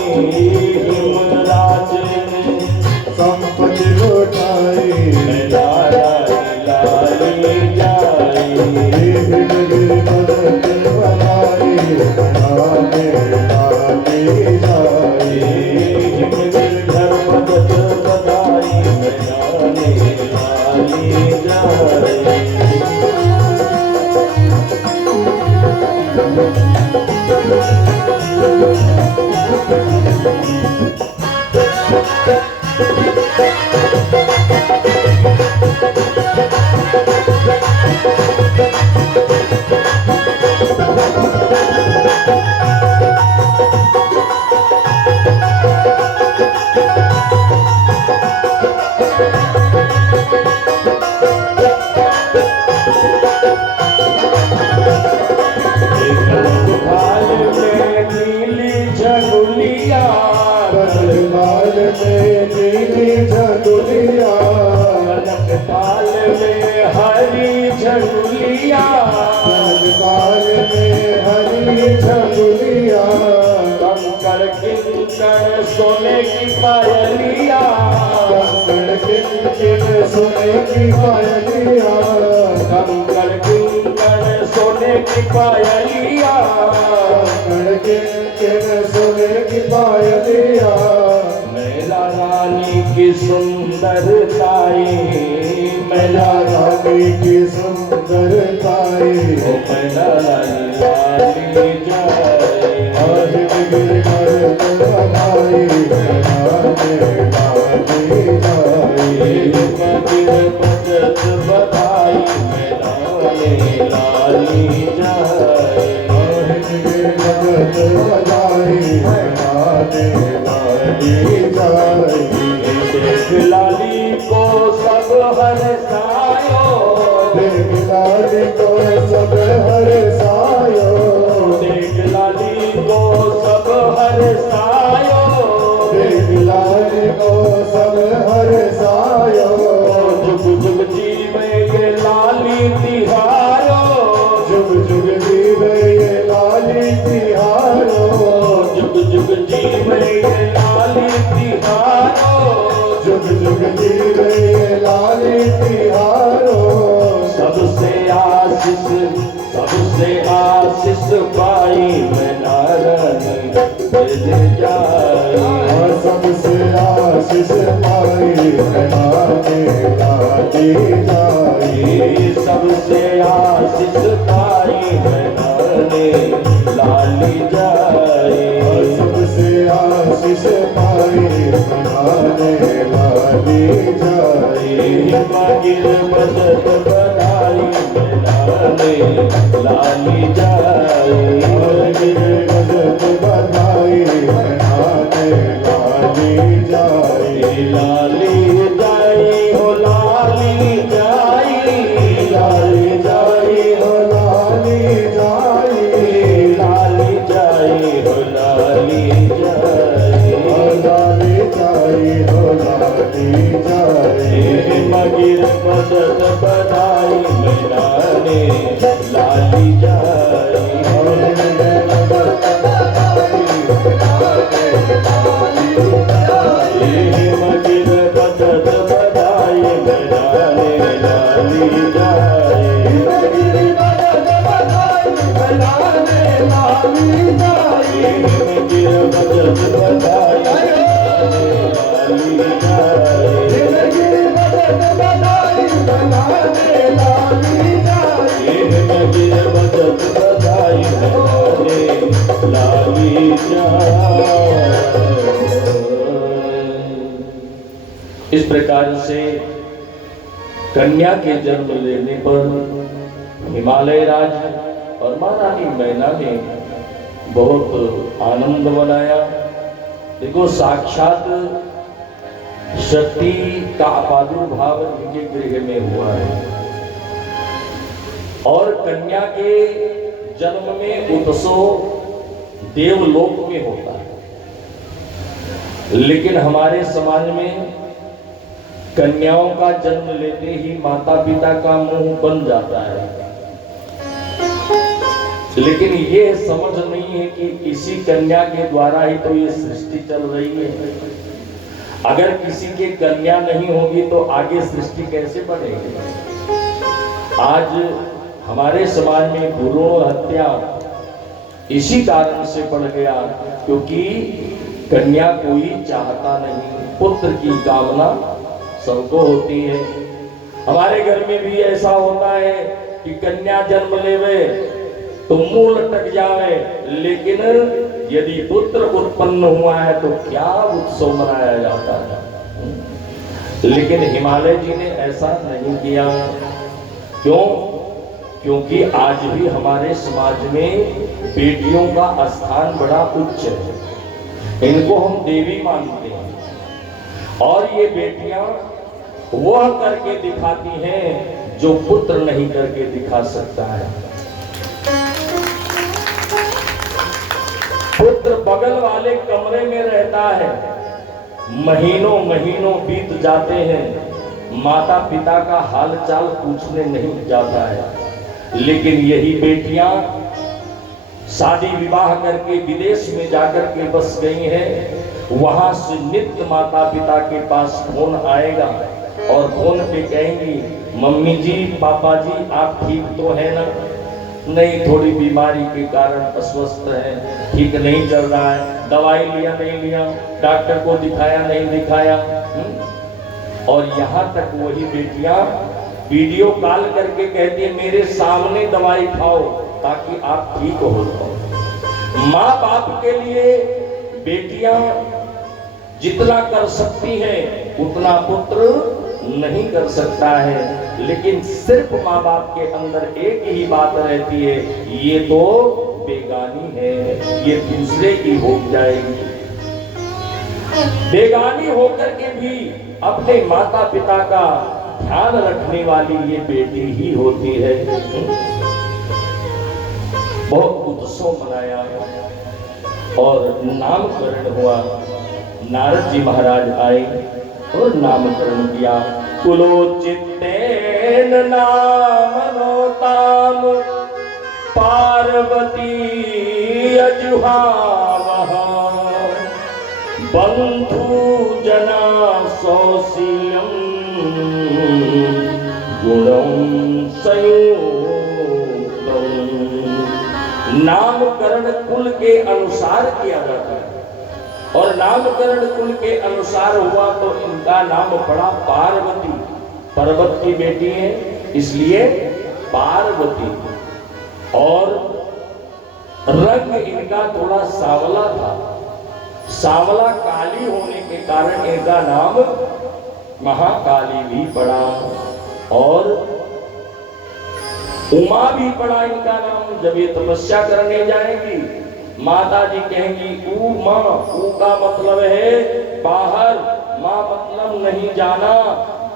हिमराज ने संपत्ति लौटाई, लाली जाए। हिमगिर बजत बधाई, मैना लाली जाए। हिमगिर घर बजत बधाई, मैना लाली जाए। कनकताल में नीली झंडुलिया, कनकताल में हरी झंडुलिया, कनकताल में हरी झंडुलिया। सोने की पायलिया, कंकड़ किनकिन सोने की पायलिया, कंकड़ किंकड़ सोने की पायलिया, कंकड़ किनकिन सोने की पायलिया, मैला रानी की सुंदरताई, मैला रानी की सुंदरताई, ओ मैला रानी लाली जाए, आज गिरधर बनाई, बनाने लाली जाई, मगिर बजत बधाई, मैदाने लाली जाए, आज गिरधर बनाई, बनाने लाली जाई, देख लाली को सब हरसायो, देख लाली को सब हरसायो, देख लाली को सब हरसायो, देख लाली को सब हरसायो, जुग जुग जीवे ये लाली तिहारो, जुग जुग जीवे ये लाली तिहारो, जुग जुग जीवे ये लाली तिहारो, जुग जुग जीवे ये लाली तिहारो, सबसे आशीष पाई मैं नारायण दिल जाए, सबसे आशीष पाई बनाने लाली जाई, सबसे आशीष पाई मैं नारायण लाली जाए, सबसे आशीष पाई बनाने लाली जाई, मगिर बजत बधाई मैं नारायण लाली जाए, गजब बधाई बनाने लाली जाई, लाली जाई हो लाली जाई, लाली जाई हो लाली जाई, लाली जाई हो लाली जाई, लाली जाई हो लाली जाई, मगिर बजत बधाई मेरा ने लाली जाई, मगिर बजत बधाई मेरा ने लाली जाई, मगिर बजत बधाई लाली जाई, मगिर बजत बधाई लाली जाई। इस प्रकार से कन्या के जन्म लेने पर हिमालय राज और महारानी मैना ने बहुत आनंद मनाया। देखो साक्षात शक्ति का प्रादुर्भाव इनके गृह में हुआ है और कन्या के जन्म में उत्सव देवलोक में होता है, लेकिन हमारे समाज में कन्याओं का जन्म लेते ही माता पिता का मुंह बन जाता है, लेकिन ये समझ नहीं है कि इसी कन्या के द्वारा ही तो ये सृष्टि चल रही है। अगर किसी के कन्या नहीं होगी तो आगे सृष्टि कैसे बढ़ेगी। आज हमारे समाज में भ्रूण हत्या इसी कारण से बढ़ गया क्योंकि कन्या कोई चाहता नहीं, पुत्र की कामना सबको होती है। हमारे घर में भी ऐसा होता है कि कन्या जन्म लेवे तो मुंह लटक जावे, लेकिन यदि पुत्र उत्पन्न हुआ है तो क्या उत्सव मनाया जाता है। लेकिन हिमालय जी ने ऐसा नहीं किया। क्यों? क्योंकि आज भी हमारे समाज में बेटियों का स्थान बड़ा उच्च है, इनको हम देवी मानते हैं और ये बेटियां वह करके दिखाती हैं जो पुत्र नहीं करके दिखा सकता है। पुत्र बगल वाले कमरे में रहता है, महीनों महीनों बीत जाते हैं, माता पिता का हाल चाल पूछने नहीं जाता है, लेकिन यही बेटियां शादी विवाह करके विदेश में जाकर के बस गई हैं वहां से नित्य माता पिता के पास फोन आएगा और फोन पे कहेंगी, मम्मी जी पापा जी आप ठीक तो है ना? नहीं, थोड़ी बीमारी के कारण अस्वस्थ है, ठीक नहीं चल रहा है, दवाई लिया नहीं लिया, डॉक्टर को दिखाया नहीं दिखाया। और यहाँ तक वही बेटियां वीडियो कॉल करके कहती है मेरे सामने दवाई खाओ ताकि आप ठीक हो जाओ। माँ बाप के लिए बेटियां जितना कर सकती हैं उतना पुत्र नहीं कर सकता है, लेकिन सिर्फ माँ बाप के अंदर एक ही बात रहती है, ये तो बेगानी है, ये दूसरे की हो जाएगी। बेगानी होकर के भी अपने माता पिता का ध्यान रखने वाली ये बेटी ही होती है। बहुत उत्सव मनाया और नामकरण हुआ। नारद जी महाराज आए और नामकरण किया। कुलोचितेन नामनोताम पार्वती अजुहावः बंधु जना सौशील्यम गुणम संयुक्तम। नामकरण कुल के अनुसार किया जाता है और नामकरण कुल के अनुसार हुआ तो इनका नाम पड़ा पार्वती। पर्वत की बेटी है इसलिए पार्वती। और रंग इनका थोड़ा सांवला था, सांवला काली होने के कारण इनका नाम महाकाली भी पड़ा और उमा भी पड़ा इनका नाम। जब ये तपस्या करने जाएंगी माता जी कहेंगी उमा, ऊ का मतलब है बाहर, माँ मतलब नहीं जाना,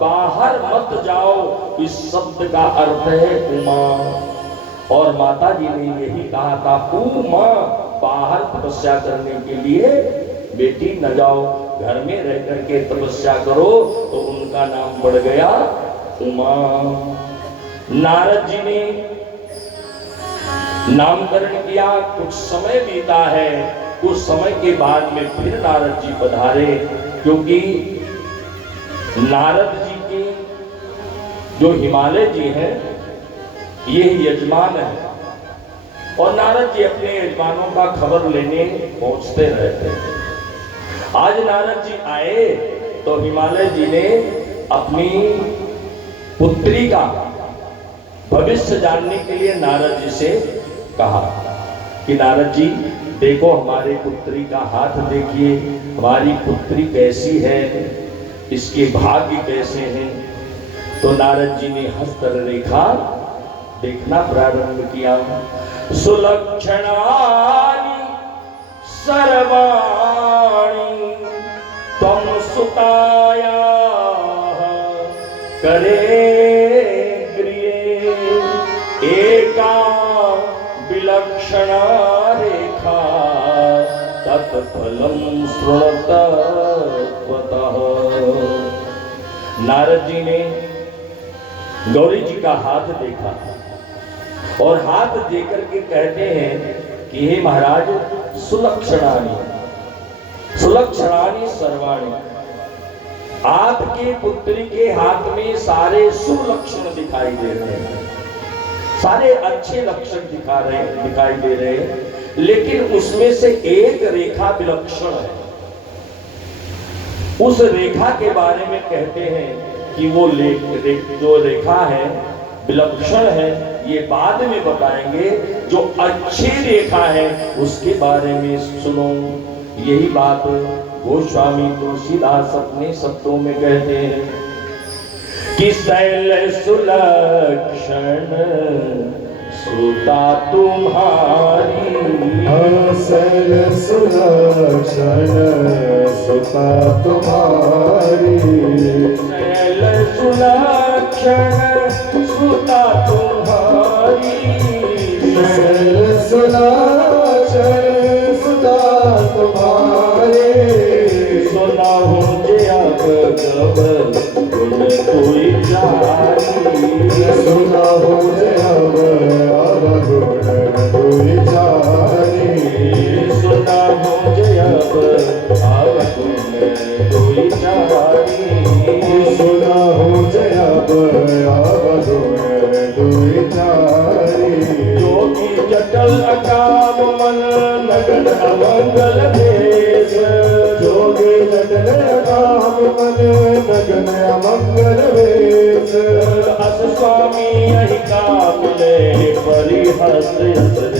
बाहर मत जाओ, इस शब्द का अर्थ है उमा। और माता जी ने यही कहा था उमा, बाहर तपस्या करने के लिए बेटी न जाओ, घर में रह करके तपस्या करो, तो उनका नाम पड़ गया उमा। नारद जी ने नामकरण किया, कुछ समय बीता है, कुछ समय के बाद में फिर नारद जी पधारे, क्योंकि नारद जी के जो हिमालय जी हैं ये यजमान है और नारद जी अपने यजमानों का खबर लेने पहुंचते रहते हैं। आज नारद जी आए तो हिमालय जी ने अपनी पुत्री का भविष्य जानने के लिए नारद जी से कहा कि नारद जी देखो हमारे पुत्री का हाथ देखिए, हमारी पुत्री कैसी है, इसके भाग्य कैसे हैं। तो नारद जी ने हस्तरेखा देखना प्रारंभ किया। सुलक्षणानि सर्वाणि त्वं सुतायाः करे गृहे एका विलक्षणा रेखा तत्फलं शृणुतः। नारद जी ने गौरी जी का हाथ देखा और हाथ देकर के कहते हैं कि हे महाराज सुलक्षणानि, सुलक्षणानि सर्वाणि, आपके पुत्री के हाथ में सारे शुभ लक्षण दिखाई दे रहे हैं, सारे अच्छे लक्षण दिखाई दे रहे हैं, लेकिन उसमें से एक रेखा विलक्षण है। उस रेखा के बारे में कहते हैं कि वो जो रेखा है विलक्षण है, ये बाद में बताएंगे। जो अच्छी रेखा है उसके बारे में सुनो। यही बात गोस्वामी तुलसीदास अपने शब्दों में कहते हैं कि शैल सुलक्षण सुता तुम्हारी, शैल सुलक्षण सुता तुम्हारी, शैल सुलक्षण सुता तुम्हारी, शैल सुलक्षण सुता तुम्हारी। सुना हो जया गब गुण कोई जानी, सुना हो जब अब गुण कोई जानी, सुना हो जया अब मन नगन अमंगल वेश अस स्वामी यही कामले परिहस्त असरे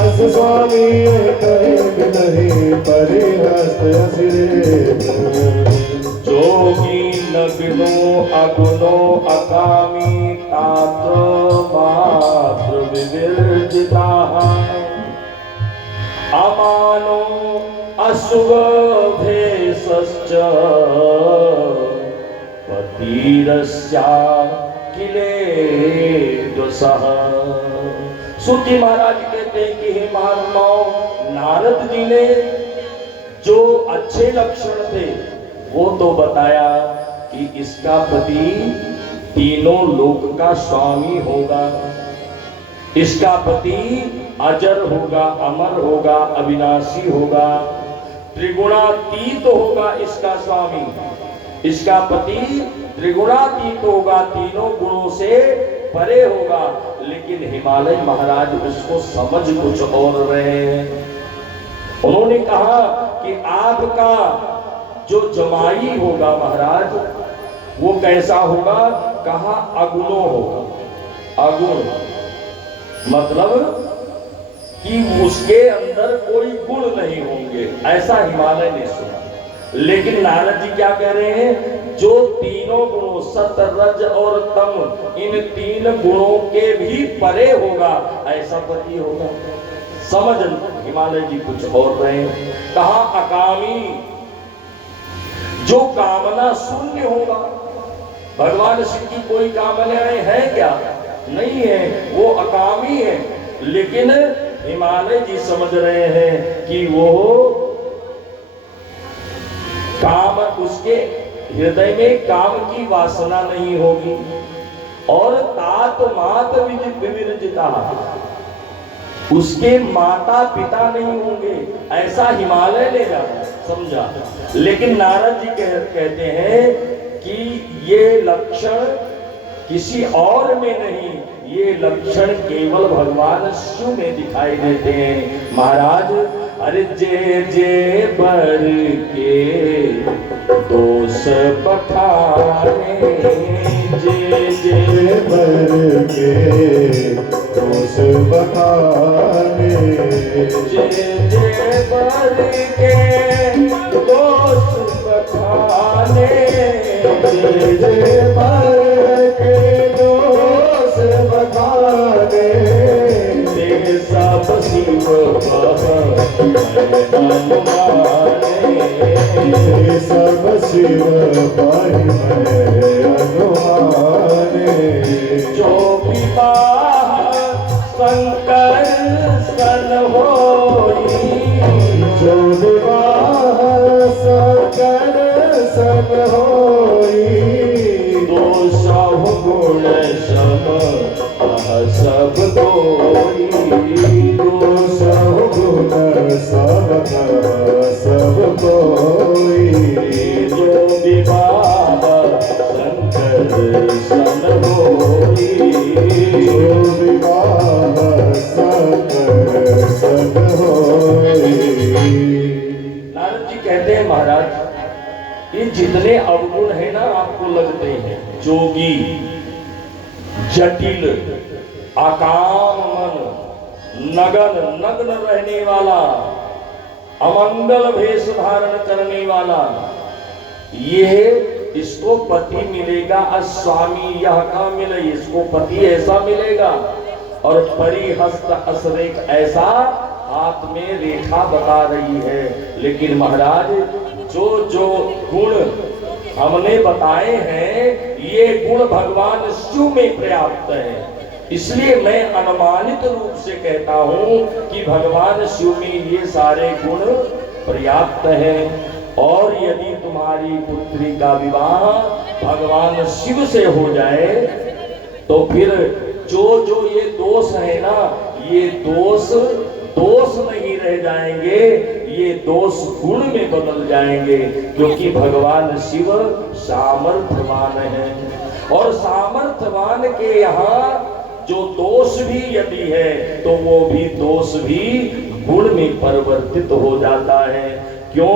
अस स्वामी कहे नहीं परिहस्त असिरे जोगी नग्नो अगुनो अकामी तात्र मात्र विवर्जिता अमानो अशुभ भेषश्च पतिरस्या किले दुसह। सूती महाराज कहते हैं कि हे महात्माओं, नारद जी ने जो अच्छे लक्षण थे वो तो बताया कि इसका पति तीनों लोक का स्वामी होगा, इसका पति अजर होगा, अमर होगा, अविनाशी होगा, त्रिगुणातीत होगा इसका स्वामी, इसका पति त्रिगुणातीत होगा, तीनों गुणों से परे होगा। लेकिन हिमालय महाराज उसको समझ कुछ और रहे हैं। उन्होंने कहा कि आपका जो जमाई होगा महाराज वो कैसा होगा? कहा अगुणों होगा। अगुण मतलब कि उसके अंदर कोई गुण नहीं होंगे, ऐसा हिमालय ने सुना। लेकिन नारद जी क्या कह रहे हैं? जो तीनों गुणों सत रज और तम, इन तीन गुणों के भी परे होगा, ऐसा पति होगा। समझ हिमालय जी कुछ और रहे। कहा अकामी, जो कामना शून्य होगा। भगवान शिव की कोई कामनाएं है क्या? नहीं है, वो अकामी है। लेकिन हिमालय जी समझ रहे हैं कि वो काम, उसके हृदय में काम की वासना नहीं होगी। और तात मात विवर्जिता, उसके माता पिता नहीं होंगे, ऐसा हिमालय ने जाना समझा। लेकिन नारद जी कहते हैं कि ये लक्षण किसी और में नहीं, ये लक्षण केवल भगवान शिव में दिखाई देते हैं। महाराज अरे जे जे बर के दोष पठाने, जे जे बर के दोष बखाने, जे जे बर के दोष बखाने, जे जे बर के दोष बखाने, ते सब शिव ये सब शिव पाहि मैं अनुमाने। जो विवाह शंकर सन होई, जो विवाह शंकर सन होई, दोषव गुण सम सब कोई, दोष गुण सब सब कोई। जो विवाह शंकर सन होई, जो विवाह शंकर सन होई। नारद जी कहते हैं महाराज ये जितने अवगुण है ना आपको लगते हैं, जोगी, जटिल, अकाम मन, नगन नग्न रहने वाला, अमंगल भेष धारण करने वाला, ये इसको पति मिलेगा। अस्वामी यह का मिले, इसको पति ऐसा मिलेगा। और परिहस्त असरेख, ऐसा हाथ में रेखा बता रही है। लेकिन महाराज जो जो गुण हमने बताए हैं ये गुण भगवान शिव में पर्याप्त है। इसलिए मैं अनुमानित रूप से कहता हूं कि भगवान शिव में ये सारे गुण पर्याप्त हैं। और यदि तुम्हारी पुत्री का विवाह भगवान शिव से हो जाए तो फिर जो जो ये दोष है ना, ये दोष नहीं रह जाएंगे, ये दोष गुण में बदल जाएंगे। क्योंकि भगवान शिव सामर्थ्यवान है और सामर्थ्यवान के यहाँ जो दोष भी यदि है तो वो भी दोष भी गुण में परिवर्तित हो जाता है। क्यों?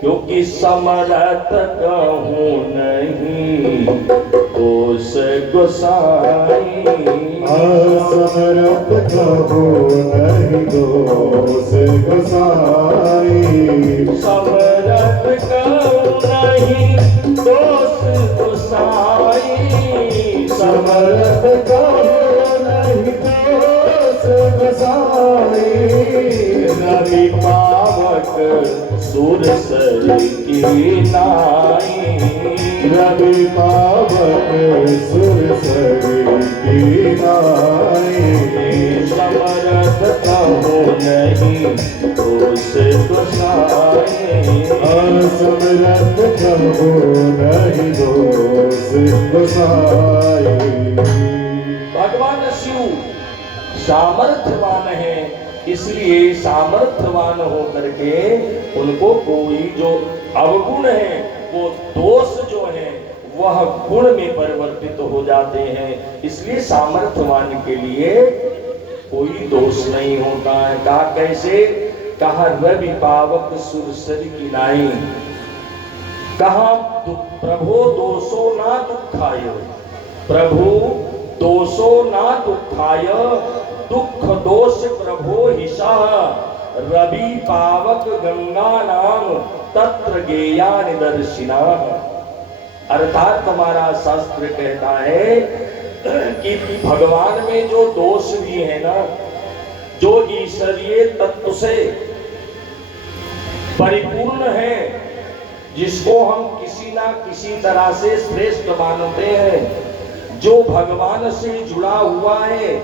क्योंकि समरथ कहूँ नहीं दोष गोसाई। असमरथ कहो नहीं दोष गोसाई। समरथ कहूँ नहीं दोष गोसाई। समरथ कहो नहीं दोष गोसाई। रवि पावक सुरसर की नाई। रवि पावक सुरसरी की नाई। समरथ कहो नहीं दोष गोसाई। असमरथ कहो नहीं दोष गोसाई। भगवान शिव सामर्थ्यवान है, इसलिए सामर्थ्यवान होकर के उनको कोई जो अवगुण है वो दोष जो है वह गुण में परिवर्तित हो जाते हैं। इसलिए सामर्थ्यवान के लिए कोई दोष नहीं होता है। कहा कैसे? कहा रवि पावक सुरसर की नाई। कहा प्रभु दोषो ना दुखाय। प्रभु दोषो ना दुखाय दुख दोष प्रभो हिषा। रवि पावक गंगा नाम तत्र गेया निदर्शिना। अर्थात हमारा शास्त्र कहता है कि भगवान में जो दोष भी है ना, जो ईश्वरीय तत्व से परिपूर्ण है, जिसको हम किसी ना किसी तरह से श्रेष्ठ मानते हैं, जो भगवान से जुड़ा हुआ है,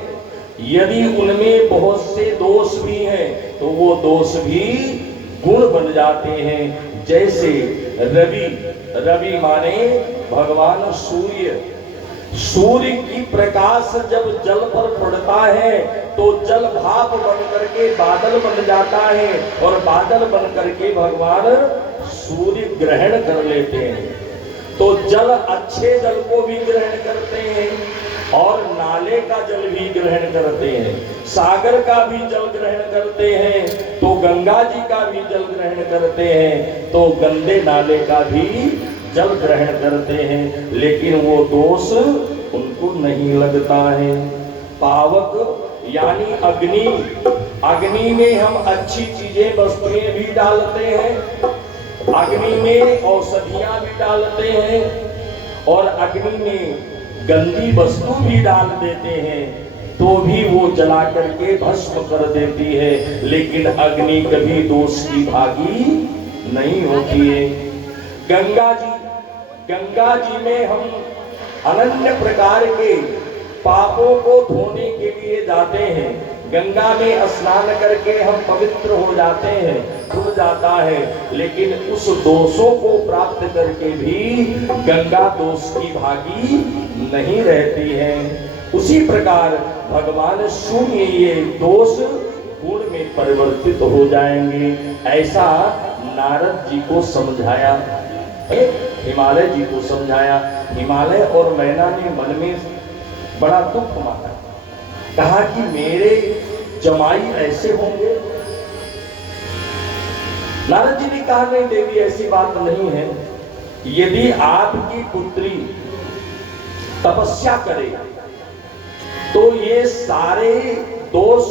यदि उनमें बहुत से दोष भी हैं तो वो दोष भी गुण बन जाते हैं। जैसे रवि, रवि माने भगवान सूर्य। सूर्य की प्रकाश जब जल पर पड़ता है तो जल भाप बन करके बादल बन जाता है, और बादल बन करके भगवान सूर्य ग्रहण कर लेते हैं। तो जल अच्छे जल को भी ग्रहण करते हैं और नाले का जल भी ग्रहण करते हैं, सागर का भी जल ग्रहण करते हैं, तो गंगा जी का भी जल ग्रहण करते हैं, तो गंदे नाले का भी जल ग्रहण करते हैं, लेकिन वो दोष उनको नहीं लगता है। पावक यानी अग्नि, अग्नि में हम अच्छी चीजें वस्तुएं भी डालते हैं, अग्नि में औषधियां भी डालते हैं, और अग्नि में गंदी वस्तु भी डाल देते हैं, तो भी वो जला करके भस्म कर देती है, लेकिन अग्नि कभी दोष की भागी नहीं होती है। गंगा जी, गंगा जी में हम अनन्य प्रकार के पापों को धोने के लिए जाते हैं, गंगा में स्नान करके हम पवित्र हो जाते हैं, धुल जाता है, लेकिन उस दोषों को प्राप्त करके भी गंगा दोष की भागी नहीं रहती है। उसी प्रकार भगवान शून्य ये दोष गुण में परिवर्तित हो जाएंगे, ऐसा नारद जी को समझाया, हिमालय जी को समझाया। हिमालय और मैना ने मन में बड़ा दुख माना, कहा कि मेरे जमाई ऐसे होंगे। नारद जी ने कहा नहीं देवी, ऐसी बात नहीं है। यदि आपकी पुत्री तपस्या करे तो ये सारे दोष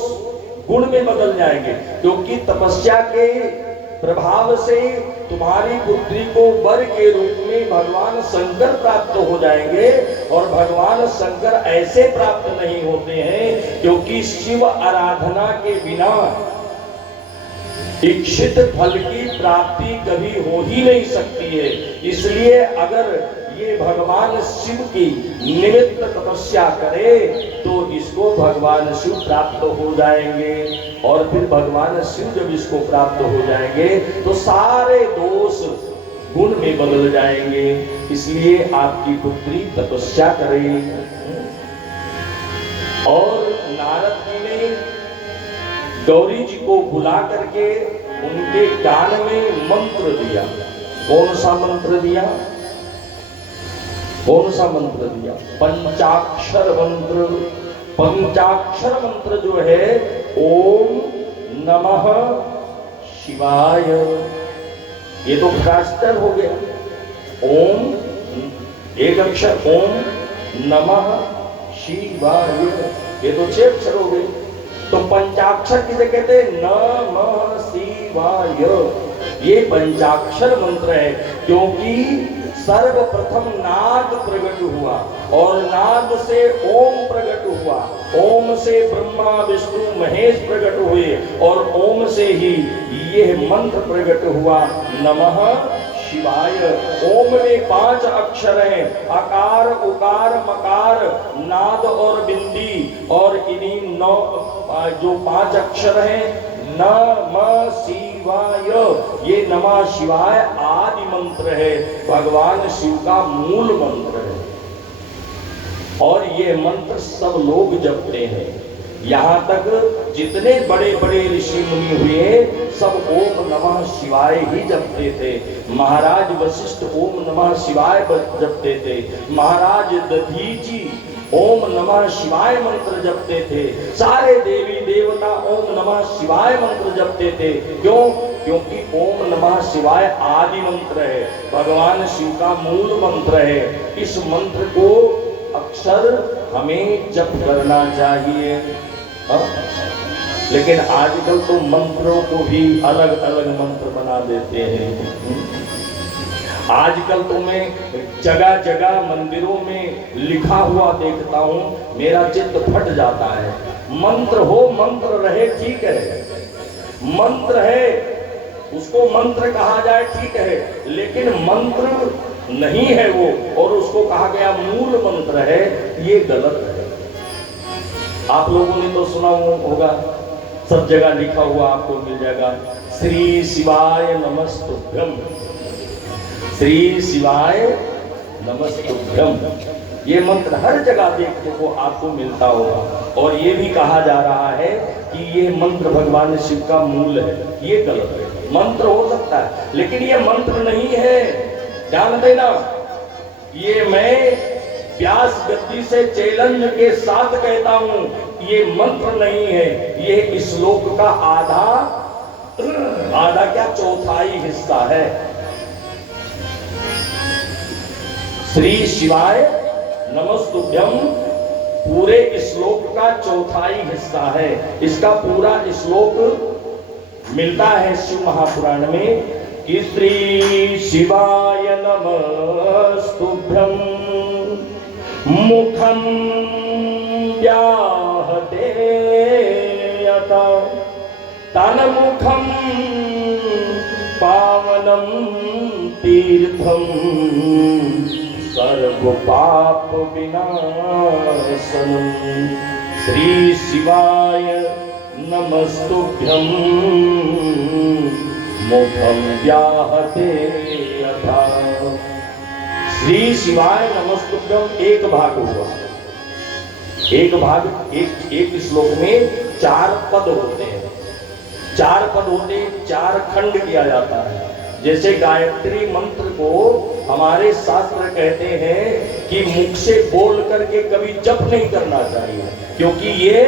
गुण में बदल जाएंगे, क्योंकि तपस्या के प्रभाव से तुम्हारी पुत्री को वर के रूप में भगवान शंकर प्राप्त हो जाएंगे, और भगवान शंकर ऐसे प्राप्त नहीं होते हैं, क्योंकि शिव आराधना के बिना इच्छित फल की प्राप्ति कभी हो ही नहीं सकती है। इसलिए अगर ये भगवान शिव की निमित्त तपस्या करे तो इसको भगवान शिव प्राप्त हो जाएंगे, और फिर भगवान शिव जब इसको प्राप्त हो जाएंगे तो सारे दोष गुण में बदल जाएंगे। इसलिए आपकी पुत्री तपस्या करे। और नारद जी ने गौरी जी को बुला करके उनके कान में मंत्र दिया। कौन सा मंत्र दिया? कौन सा मंत्र दिया? पंचाक्षर मंत्र। पंचाक्षर मंत्र जो है ओम नमः शिवाय। ये तो भ्राष्टर हो गया। ओम, एक अक्षर ओम नमः शिवाय, ये तो 6 अक्षर हो गए। तो पंचाक्षर किसे कहते हैं? नमः शिवाय, ये पंचाक्षर मंत्र है, क्योंकि सर्वप्रथम नाद प्रकट हुआ और नाद से ओम प्रकट हुआ, ओम से ब्रह्मा विष्णु महेश प्रकट हुए और ओम से ही यह मंत्र प्रकट हुआ, नमः शिवाय। ओम में 5 अक्षर हैं, अकार उकार मकार नाद और बिंदी, और इन्हीं 9 जो 5 अक्षर हैं नमः शिवाय, ये नमः शिवाय आदि मंत्र है, भगवान शिव का मूल मंत्र है। और ये मंत्र सब लोग जपते हैं, यहाँ तक जितने बड़े बड़े ऋषि मुनि हुए सब ओम नमः शिवाय ही जपते थे। महाराज वशिष्ठ ओम नमः शिवाय जपते थे, महाराज दधीची ओम नमः शिवाय मंत्र जपते थे, सारे देवी देवता ओम नमः शिवाय मंत्र जपते थे। क्यों? क्योंकि ओम नमः शिवाय आदि मंत्र है, भगवान शिव का मूल मंत्र है। इस मंत्र को अक्सर हमें जप करना चाहिए। लेकिन आजकल तो मंत्रों को भी अलग अलग मंत्र बना देते हैं। आजकल तो मैं जगह जगह मंदिरों में लिखा हुआ देखता हूँ, मेरा चित्त फट जाता है। मंत्र हो मंत्र रहे ठीक है, मंत्र है उसको मंत्र कहा जाए ठीक है, लेकिन मंत्र नहीं है वो और उसको कहा गया मूल मंत्र है, ये गलत है। आप लोगों ने तो सुना होगा, सब जगह लिखा हुआ आपको मिल जाएगा, श्री शिवाय नमस्तुभ्यम, श्री शिवाय नमस्तुभ्यम। ये मंत्र हर जगह देखने को आपको मिलता होगा। और ये भी कहा जा रहा है कि ये मंत्र भगवान शिव का मूल है, ये गलत है। मंत्र हो सकता है लेकिन ये मंत्र नहीं है, ध्यान देना। ये मैं व्यास गद्दी से चैलेंज के साथ कहता हूं, ये मंत्र नहीं है, ये श्लोक का आधा क्या चौथाई हिस्सा है। श्री शिवाय नमस्तुभ्यम पूरे श्लोक का चौथाई हिस्सा है। इसका पूरा श्लोक मिलता है शिव महापुराण में कि श्री शिवाय नमस्तुभ्यम मुखम व्याहते यथा तन मुखम पावनम तीर्थम सर्व पाप विनाशनम। श्री शिवाय नमस्तुभ्यम मुखम व्याहते यथा। श्री शिवाय नमस्तुभ्यम एक भाग हुआ, एक भाग एक श्लोक में 4 पद होते हैं, 4 पद होते हैं, 4 खंड किया जाता है। जैसे गायत्री मंत्र को हमारे शास्त्र कहते हैं कि मुख से बोल करके कभी जप नहीं करना चाहिए, क्योंकि ये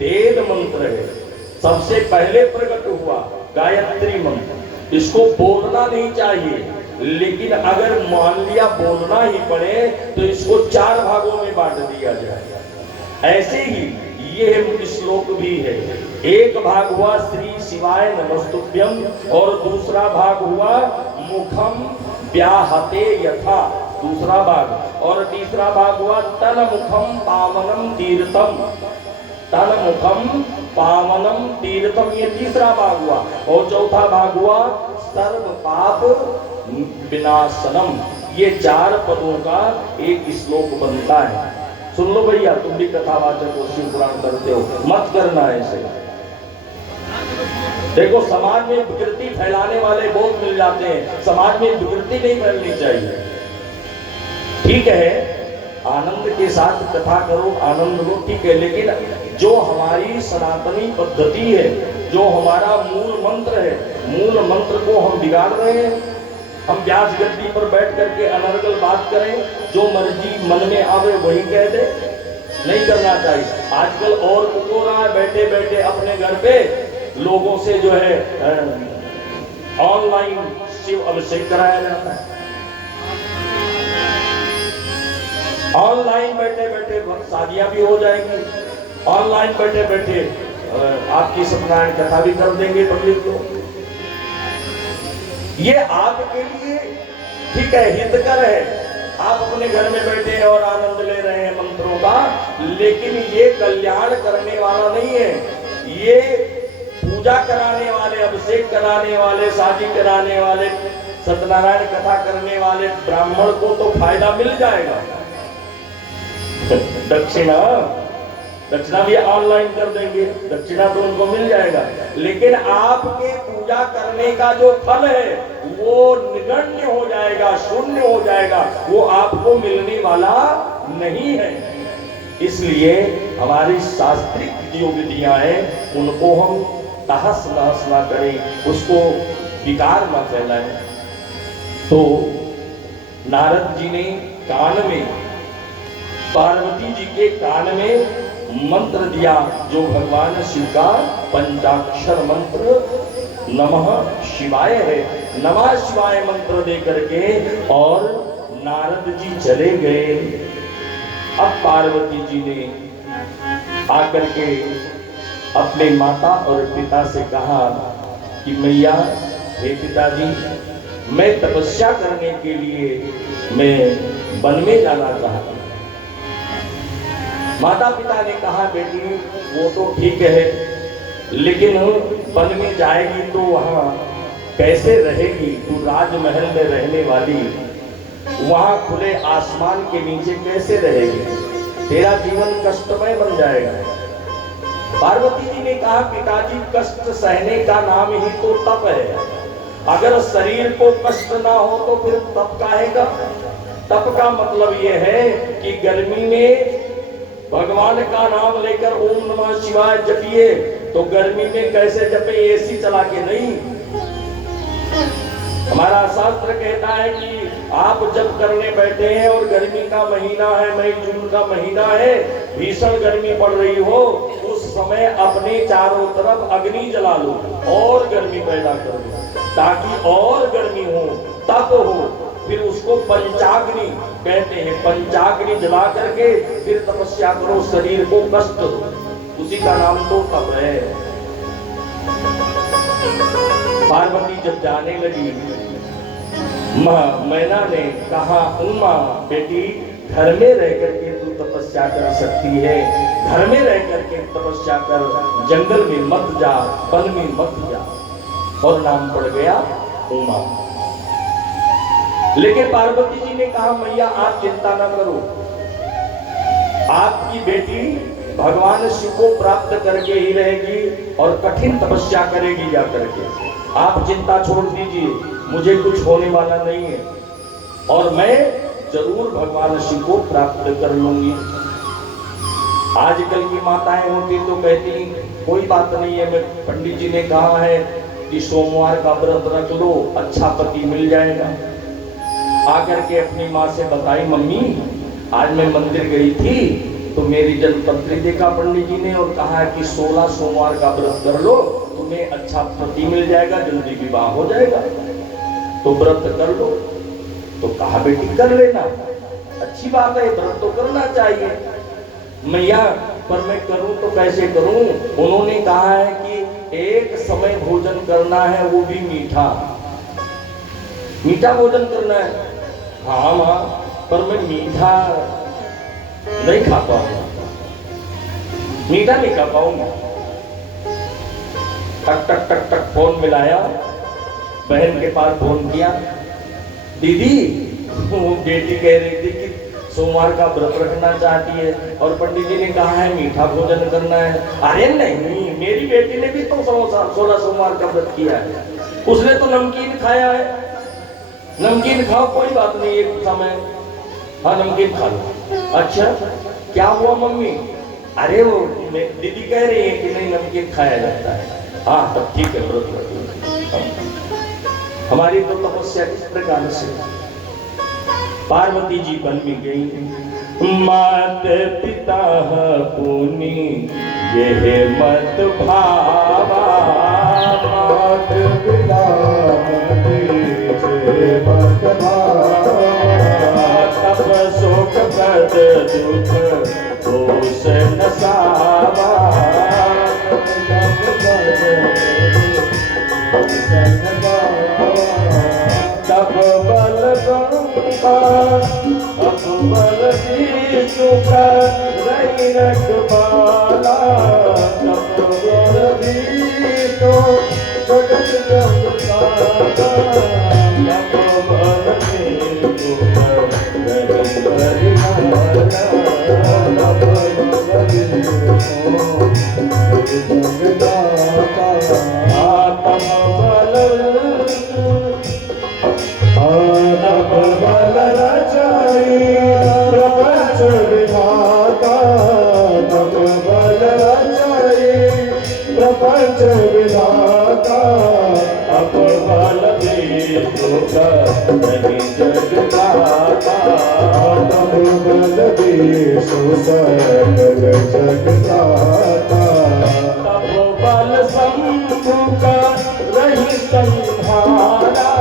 वेद मंत्र है, सबसे पहले प्रकट हुआ गायत्री मंत्र, इसको बोलना नहीं चाहिए। लेकिन अगर मान लिया बोलना ही पड़े तो इसको 4 भागों में बांट दिया जाए। ऐसे ही ये श्लोक भी है, एक भाग हुआ श्री शिवाय नमस्तुभ्यम और दूसरा भाग हुआ मुखम व्याहते यथा, दूसरा भाग, और तीसरा भाग हुआ तन मुखम पावनम तीर्थम, तन मुखम पावनम तीर्थम, ये तीसरा भाग हुआ। और चौथा भाग हुआ सर्व पाप विनाशनम। ये 4 पदों का एक श्लोक बनता है। सुन लो भैया, तुम भी कथावाचक हो, शिव पुराण करते हो, मत करना ऐसे। देखो समाज में विकृति फैलाने वाले बहुत मिल जाते हैं, समाज में विकृति नहीं फैलनी चाहिए। ठीक है, आनंद के साथ कथा करो, आनंद लो, ठीक है, लेकिन जो हमारी सनातनी पद्धति है, जो हमारा मूल मंत्र है, मूल मंत्र को हम बिगाड़ रहे हैं। हम व्यास गद्दी पर बैठ करके अनर्गल बात करें, जो मर्जी मन में आवे वही कह दे, नहीं करना चाहिए। आजकल और हो रहा है, बैठे बैठे अपने घर पे लोगों से जो है ऑनलाइन शिव अभिषेक कराया जाता है। ऑनलाइन बैठे बैठे शादियां भी हो जाएंगी, ऑनलाइन बैठे बैठे आपकी सत्यनारायण कथा भी कर देंगे पब्लिक को। ये आपके लिए ठीक है, हितकर है, आप अपने घर में बैठे हैं और आनंद ले रहे हैं मंत्रों का, लेकिन ये कल्याण करने वाला नहीं है। ये पूजा कराने वाले, अभिषेक कराने वाले, शादी कराने वाले, सत्यनारायण कथा करने वाले ब्राह्मण को तो फायदा मिल जाएगा। दक्षिणा भी ऑनलाइन कर देंगे, दक्षिणा तो उनको मिल जाएगा, लेकिन आपके पूजा करने का जो फल है वो निगण्य हो जाएगा, शून्य हो जाएगा, वो आपको मिलने वाला नहीं है। इसलिए हमारी शास्त्रिक जो विधियां हैं उनको हम तहस नहस ना करें, उसको विकार न फैलाएं। तो नारद जी ने कान में, पार्वती जी के कान में मंत्र दिया, जो भगवान शिव का पंचाक्षर मंत्र नमः शिवाय है। नमः शिवाय मंत्र दे करके और नारद जी चले गए। अब पार्वती जी ने आकर के अपने माता और पिता से कहा कि मैया, हे पिताजी, मैं तपस्या करने के लिए मैं वन में जाना चाहता हूं। माता पिता ने कहा, बेटी वो तो ठीक है, लेकिन वन में जाएगी तो वहां कैसे रहेगी? तू राजमहल में रहने वाली, वहां खुले आसमान के नीचे कैसे रहेगी? तेरा जीवन कष्टमय बन जाएगा। पार्वती जी ने कहा, पिताजी, कष्ट सहने का नाम ही तो तप है। अगर शरीर को कष्ट ना हो तो फिर तप काहेगा? तप का मतलब यह है कि गर्मी में भगवान का नाम लेकर ओम नमः शिवाय जपिए, तो गर्मी में कैसे जपे? एसी चला के नहीं। हमारा शास्त्र कहता है कि आप जप करने बैठे हैं और गर्मी का महीना है, मई जून का महीना है, भीषण गर्मी पड़ रही हो, उस समय अपने चारों तरफ अग्नि जला लो और गर्मी पैदा कर दो, ताकि और गर्मी हो, तप हो। फिर उसको पंचाग्नि कहते हैं। पंचाग्नि जला करके फिर तपस्या करो, शरीर को कष्ट दो, उसी का नाम तो तप है। पार्वती जब जाने लगी, मैना ने कहा, उमा बेटी, घर में रह करके तू तपस्या कर सकती है, घर में रह करके तपस्या कर, जंगल में मत जा, वन में मत जा। और नाम पड़ गया उमा। लेकिन पार्वती जी ने कहा, मैया आप चिंता न करो, आपकी बेटी भगवान शिव को प्राप्त करके ही रहेगी और कठिन तपस्या करेगी जा करके। आप चिंता छोड़ दीजिए, मुझे कुछ होने वाला नहीं है और मैं जरूर भगवान शिव को प्राप्त कर लूंगी। आजकल की माताएं होती तो कहती कोई बात नहीं है, मैं पंडित जी ने कहा है कि सोमवार का व्रत रख लो, अच्छा पति मिल जाएगा। आकर के अपनी माँ से बताई, मम्मी आज मैं मंदिर गई थी तो मेरी जन्मपत्री देखा पंडित जी ने और कहा कि 16 सोमवार का व्रत कर लो, तुम्हें अच्छा पति मिल जाएगा, जल्दी विवाह हो जाएगा, तो व्रत कर लो। तो कहा बेटी कर लेना, अच्छी बात है, व्रत तो करना चाहिए। मैया पर मैं करूं तो कैसे करूं? उन्होंने कहा है कि एक समय भोजन करना है, वो भी मीठा, मीठा भोजन करना है। हाँ माँ, पर मैं मीठा नहीं खा पाऊंगा, मीठा नहीं खा पाऊंगा। टक टक टक टक फोन मिलाया, बहन के पास फोन किया, दीदी वो बेटी कह रही थी कि सोमवार का व्रत रखना चाहती है और पंडित जी ने कहा है मीठा भोजन करना है। अरे नहीं, मेरी बेटी ने भी तो 16 सोमवार का व्रत किया है, उसने तो नमकीन खाया है। नमकीन खाओ, कोई बात नहीं, एक समय हाँ नमकीन खा लो। अच्छा क्या हुआ मम्मी? अरे वो दीदी कह रही है कि नहीं नमकीन खाया जाता है। हाँ तब ठीक है, व्रत रखो। हमारी तो तपस्या किस प्रकार से। पार्वती जी वन में गई, मात पिता पुनि यह मत भावा, मात पिता का अब बल विष्णु का रही रखवाला तब बल विष्णु जगत जगताला तब बल विष्णु का रही रखवाला तब बल विष्णु जगताला आत्म बल रचाई प्रपंच विधाता तब बल रचाई प्रपंच विधाता अब बल विष्णु का नहीं जगदाता तब बल विष्णु सकल जगदाता तब बल शंभु का रही संहारा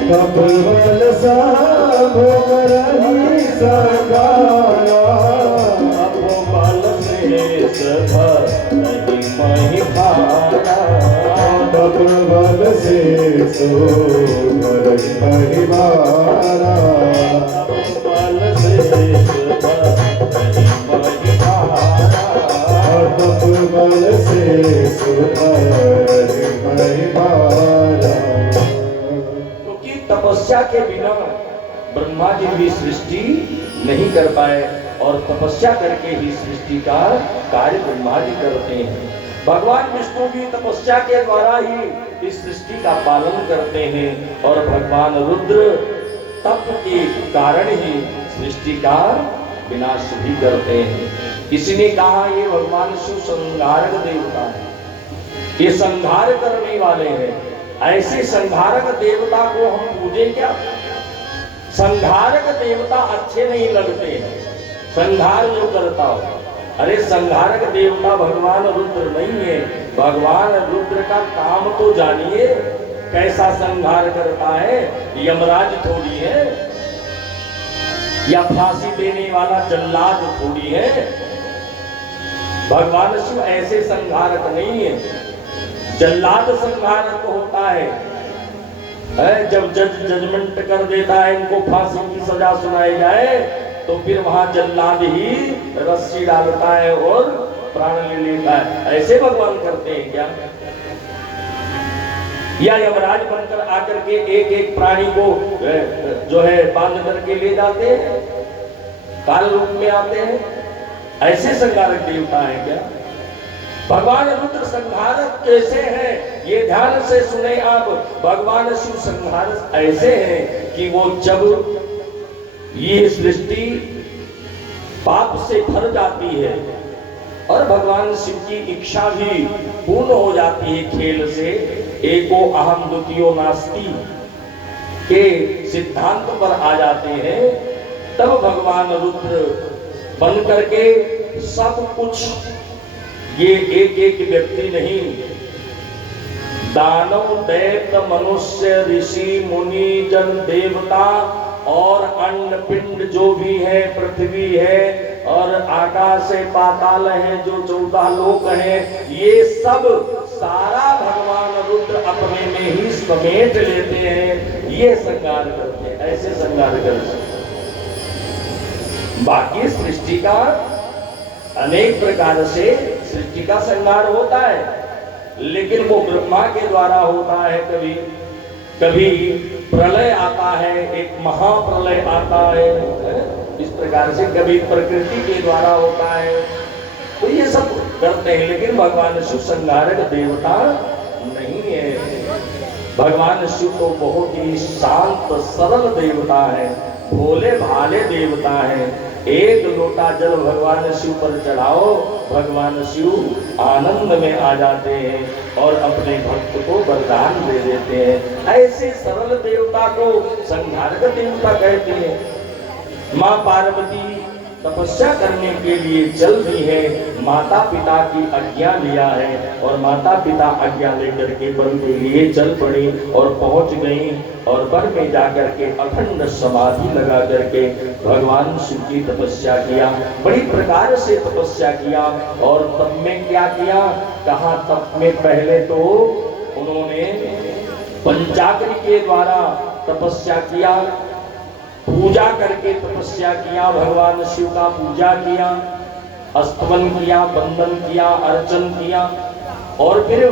तब बल शंभु का रही संहारा अब बल शेष नहीं मही भारा तब बल शेष नहीं मही भारा तब बल शेष नहीं मही भारा तब बल शेष नहीं मही भारा। क्योंकि तपस्या के बिना ब्रह्मा जी भी सृष्टि नहीं कर पाए और तपस्या करके ही सृष्टि का कार्य ब्रह्मा जी करते हैं। भगवान विष्णु भी तपस्या के द्वारा ही इस सृष्टि का पालन करते हैं और भगवान रुद्र तप के कारण ही सृष्टि का विनाश भी करते हैं। किसी ने कहा ये भगवान शिव संहारक देवता है, ये संहार करने वाले हैं। ऐसे संहारक देवता को हम पूजें क्या? संहारक देवता अच्छे नहीं लगते हैं, संहार जो करता हो। अरे संहारक देवता भगवान रुद्र नहीं है। भगवान रुद्र का काम तो जानिए, कैसा संहार करता है। यमराज थोड़ी है या फांसी देने वाला जल्लाद थोड़ी है। भगवान शिव ऐसे संहारक नहीं है। जल्लाद संहारक होता है, जब जज जजमेंट कर देता है इनको फांसी की सजा सुनाई जाए तो फिर वहां जल्लाद ही रस्सी डालता है और प्राण ले लेता है। ऐसे भगवान करते हैं क्या? या यमराज बनकर आकर के एक एक प्राणी को जो है बांध करके ले जाते हैं, काल रूप में आते हैं। ऐसे संहारक देवता है क्या? भगवान रुद्र संहारक कैसे हैं ये ध्यान से सुने आप। भगवान शिव संहारक ऐसे हैं कि वो जब ये सृष्टि पाप से भर जाती है और भगवान शिव की इच्छा भी पूर्ण हो जाती है खेल से, एको अहम द्वितीयो नास्ति के सिद्धांत पर आ जाते हैं, तब भगवान रुद्र बन करके सब कुछ, ये एक एक व्यक्ति नहीं, दानव दैत्य मनुष्य ऋषि मुनि जन देवता और अन्न पिंड जो भी है, पृथ्वी है और आकाश है, पाताल है, जो 14 लोक है, ये सब सारा भगवान रुद्र अपने में ही समेट लेते हैं। ये संहार करते हैं, ऐसे संहार करते हैं। बाकी सृष्टि का अनेक प्रकार से सृष्टि का संहार होता है, लेकिन वो ब्रह्मा के द्वारा होता है। कभी कभी प्रलय आता है, एक महाप्रलय आता है, इस प्रकार से कभी प्रकृति के द्वारा होता है। तो ये सब करते हैं, लेकिन भगवान शिव संहारक देवता नहीं है। भगवान शिव तो बहुत ही शांत सरल देवता है, भोले भाले देवता है। एक लोटा जल भगवान शिव पर चढ़ाओ, भगवान शिव आनंद में आ जाते हैं और अपने भक्त को वरदान दे देते हैं। ऐसे सरल देवता को संहारक देवता कहते हैं। माँ पार्वती तपस्या करने के लिए चल दी है, माता पिता की आज्ञा लिया है और माता पिता आज्ञा लेकर के वन के लिए चल पड़ी और पहुंच गई और वन में जाकर के अखंड समाधि लगा करके भगवान शिव की तपस्या किया। बड़ी प्रकार से तपस्या किया और तप में क्या किया? कहा तप में पहले तो उन्होंने पंचाग्नि के द्वारा तपस्या किया, पूजा करके तपस्या किया, भगवान शिव का पूजा किया, स्तवन किया, वंदन किया, अर्चन किया और फिर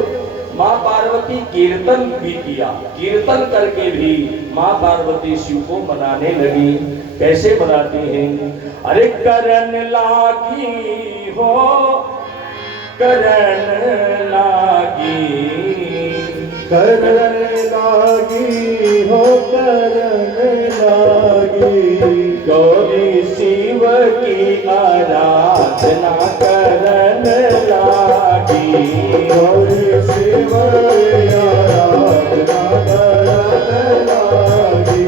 माँ पार्वती कीर्तन भी किया। कीर्तन करके भी माँ पार्वती शिव को मनाने लगी। कैसे मनाती हैं? अरे करन लागी हो, करन लागी, करन लागी हो, करन लागी, गौरी शिव की आराधना करन लागी, गौरी शिव आराधना करन लागी,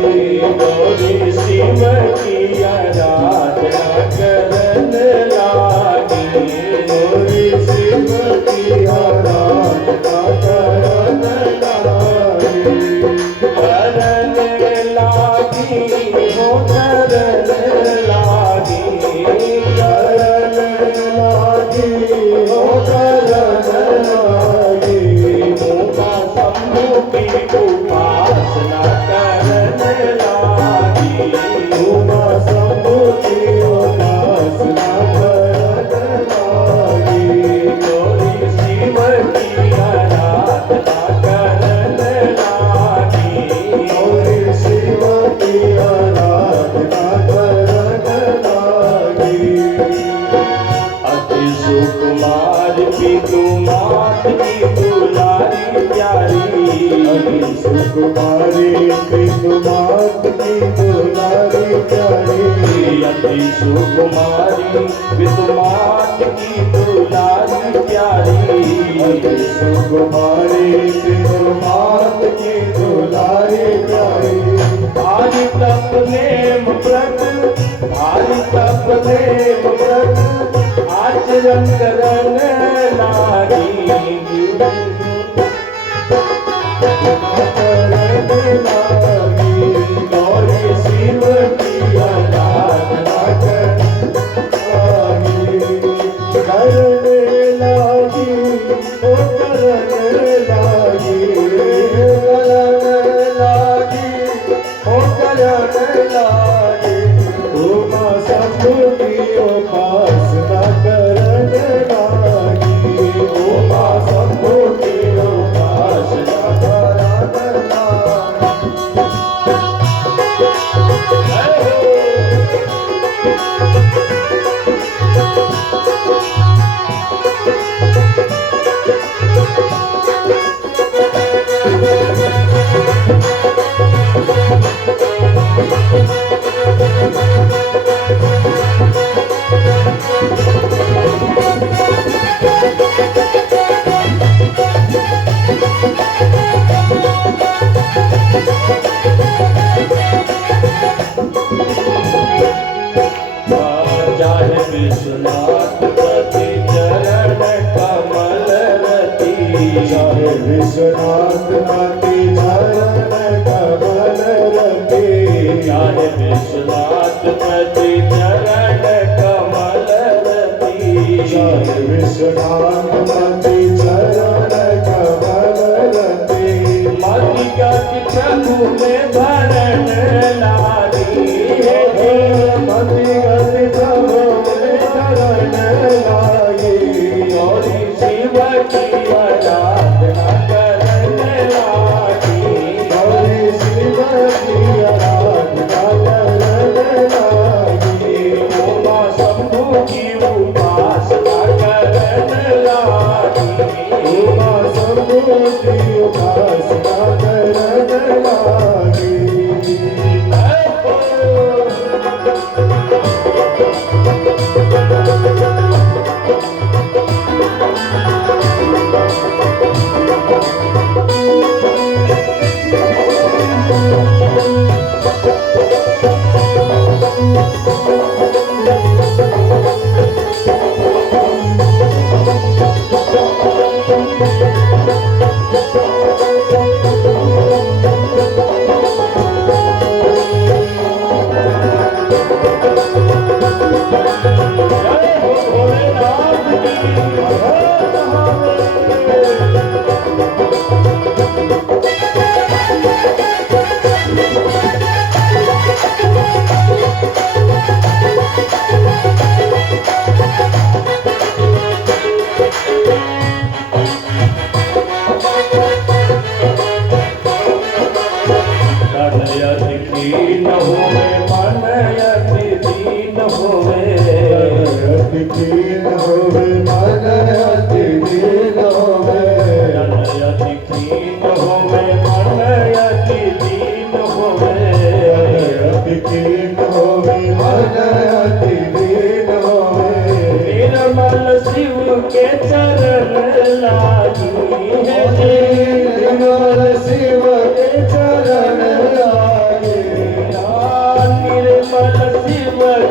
गौरी शिव की आराधना करन लागी, गौरी शिव की आराधना करन लागी, करन लागी हो, करन लागी, करन लागी हो, करन लागी, उमा शंभु की उपासना करन लागी, उमा शंभु की उपासना करन लागी, गौरी शिव की आराधना करन लागी, गौरी शिव की आराधना करन लागी, अति सुकुमार पितु मात की दुलारी प्यारी, अति सुकुमारी पितुमात की दुलारी प्यारी, अति सुकुमारी पितु मात की दुलारी प्यारी, अति सुकुमारी पितुमात की दुलारी प्यारी, भारी तप नेम व्रत, भारी तप नेम व्रत आचरण करन लागी, करन लागी, गौरी शिव की आराधना करन लागी, करन लागी, ओ करन लागी, करन लागी, ओ करन लागी, उमा शंभु की उपासना करन लागी, उमा शंभु की उपासना करन लागी। जाहे विश्वनाथ पति चरण कमल रति, चाहे विश्वनाथ पति चरण कमल रति, चाहे विश्वनाथ पति चरण कमल रति, चाहे विश्वनाथ पति चरण कमल रति, मति गति प्रभु में भरण लागी, मति गति प्रभु में शरण लागी, गौरी शिव की आराधना करन लागी, गौरी शिव की आराधना करन लागी,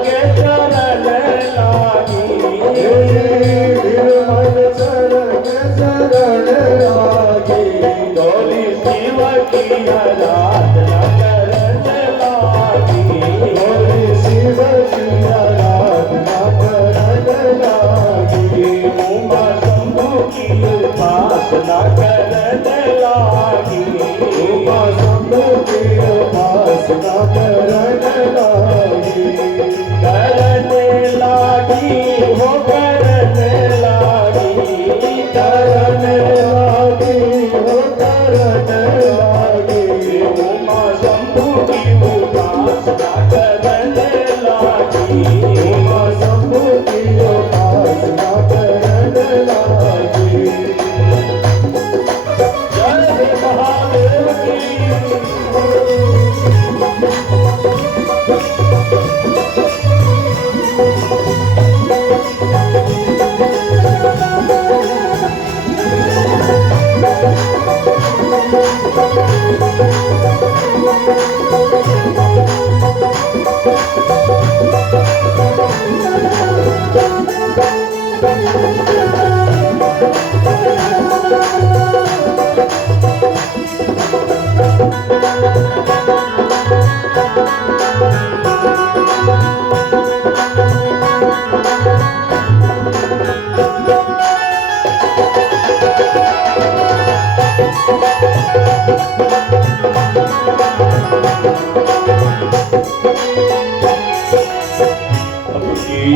के चरण लागी निर्मल चरण शरण लागे गौरी शिव की आराधना करन लागी गौरी शिव की आराधना करन लागे उमा शंभु की उपासना करन लागी उमा शंभु की उपासना करन लागे करने लागी हो करने लागी करन लागे हो करन लागे उमा शंभु की उपासना करने लागी उमा शंभु की उपासना करन लागे जय हे महादेव की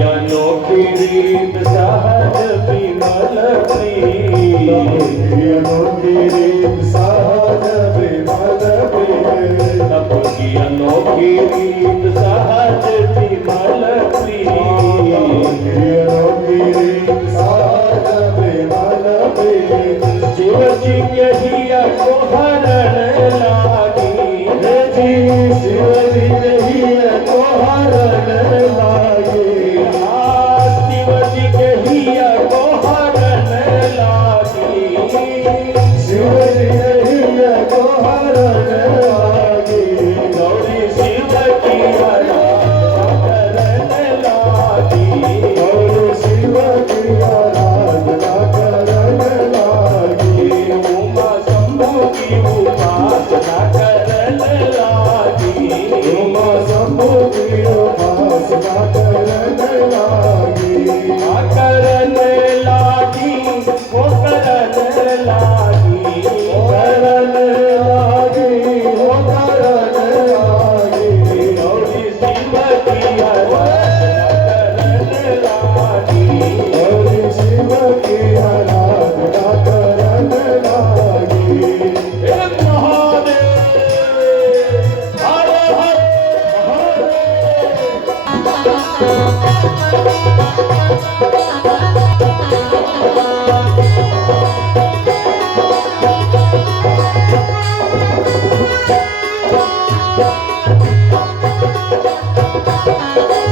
अनोखी रीत सहज विमल प्रीत अनोखी रीत सहज विमल प्रीत अपनी अनोखी रीत सहज विमल प्रीत अनोखी रीत सहज विमल प्रीत शिव जी के हिया को हरण लागी जी शिव जी नहीं को हरण लागे शिव जी के हिया को हरण लागी शिव जी नहीं को हरण लागे गौरी शिव की आराधना करन लागी और शिव की आराधना करन लागे उमा शंभु की उपासना करन लागी उमा शंभु की उपासना करन लागे करन लागी वो करन लागी करन लागे हो करन लागे गौरी शिव की आराधना करन लागी और शिव की आराधना करन लागे हे महादेव हर हर Thank you.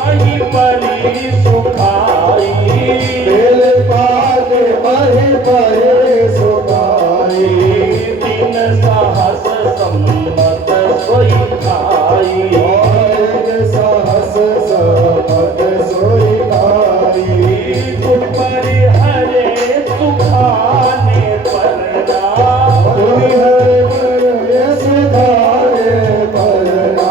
मही परी सुखाई बेल पात मही परी सुखाई तीन सहस सम्मत सोई खाई सहस समत सोई खाई तुम पर हरे सुखाने परना सुधारे परना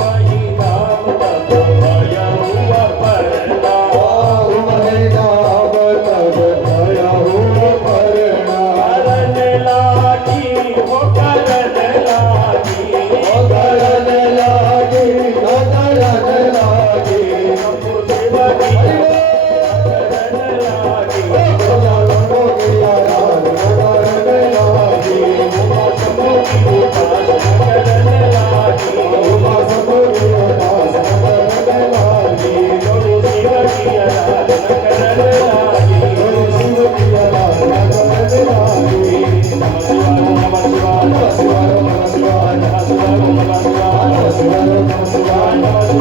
मही नाम तब भय हुआ परना महीना तब भया हुआ परना करन लागी हो करन लागी अगरन लागी अगरन लागी मुझे बड़ी करन लागी हो गया राज अगरन लागी मौसमों की उपास करन लागी उमा सब गया दास अगरन लागी गुरु शिव की आराधना करन लागी शिव की आराधना करने लागी नमः शिवाय नमः शिवाय नमः शिवाय नमः शिवाय नमः शिवाय नमः शिवाय नमः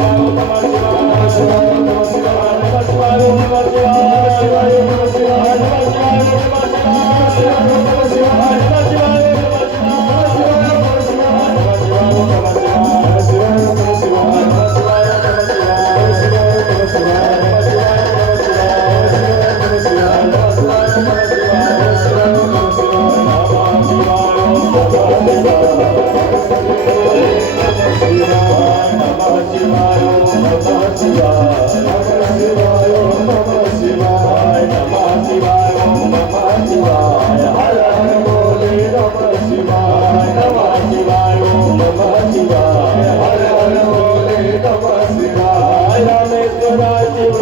शिवाय नमः शिवाय नमः शिवाय नमः शिवाय नमः शिवाय नमः शिवाय नमः शिवाय नमः शिवाय नमः शिवाय नमः शिवाय नमः शिवाय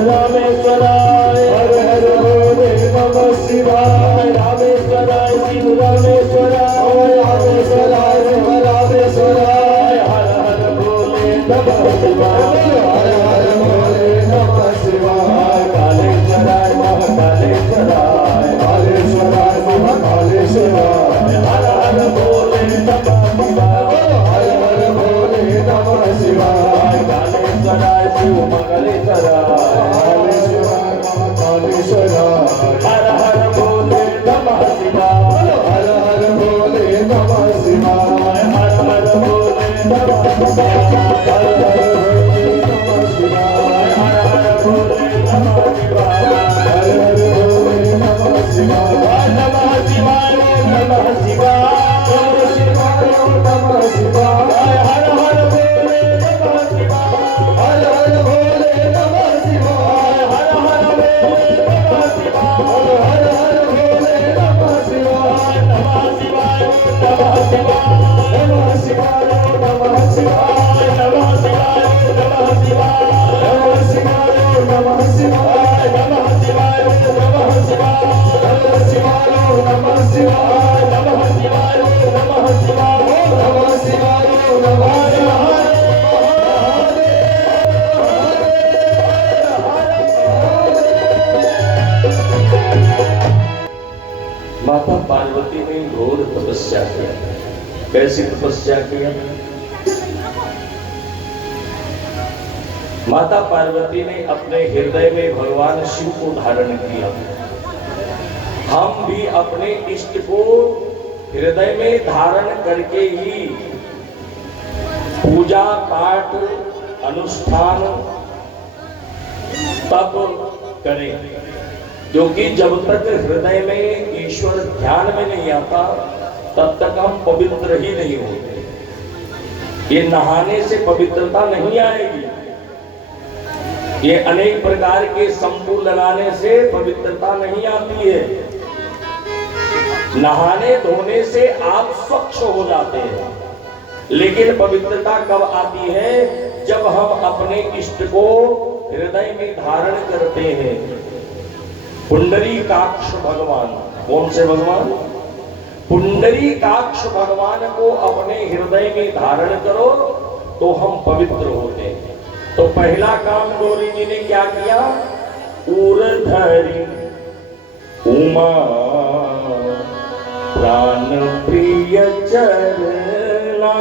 रामेश्वराय हर हर बोले नमः शिवाय रामेश्वराय शिव रामेश्वराय रामेश्वराय शिव रामेश्वराय हर हर भोले नमः शिवाय हर हर बोले नमः शिवाय कालेश्वराय महाकालेश्वराय कालेश्वराय महाकालेश्वराय हर हर भोले नमः शिवाय हर हर बोले नमः शिवाय कालेश्वराय शिव मंगलेश्वराय कालेश्वराय महाकालेश्वराय हर हर भोले नमः शिवाय हर हर बोले नमः शिवाय हर हर भोले नमः शिवाय हर हर बोले नमः शिवाय हर हर भोले नमः शिवाय हर हर बोले नमः शिवाय नमः शिवाय नमः शिवाय नमः शिवाय हर हर भोले नमः शिवाय हर हर बोले नमः शिवाय हर हर भोले नमः शिवाय हर हर बोले नमः शिवाय नमः शिवाय नमः शिवाय नमः शिवाय नमः शिवाय नमः शिवाय नमः शिवाय नमः शिवाय नमः शिवाय नमः शिवाय नमः शिवाय नमः शिवाय नमः शिवाय नमः शिवाय नमः शिवाय नमः शिवाय नमः शिवाय माता पार्वती ने घोर तपस्या किया। कैसी तपस्या किया? माता पार्वती ने अपने हृदय में भगवान शिव को धारण किया। हम भी अपने इष्ट को हृदय में धारण करके ही पूजा पाठ अनुष्ठान तप करें, क्योंकि जब तक हृदय में ईश्वर ध्यान में नहीं आता तब तक हम पवित्र ही नहीं होते। ये नहाने से पवित्रता नहीं आएगी, ये अनेक प्रकार के शंपू लगाने से पवित्रता नहीं आती है। नहाने धोने से आप स्वच्छ हो जाते हैं, लेकिन पवित्रता कब आती है? जब हम अपने इष्ट को हृदय में धारण करते हैं। पुंडरीकाक्ष भगवान, कौन से भगवान? पुंडरीकाक्ष भगवान को अपने हृदय में धारण करो तो हम पवित्र होते हैं। तो पहला काम गौरी जी ने क्या किया? उर्धरी उमा प्राण प्रिय चरना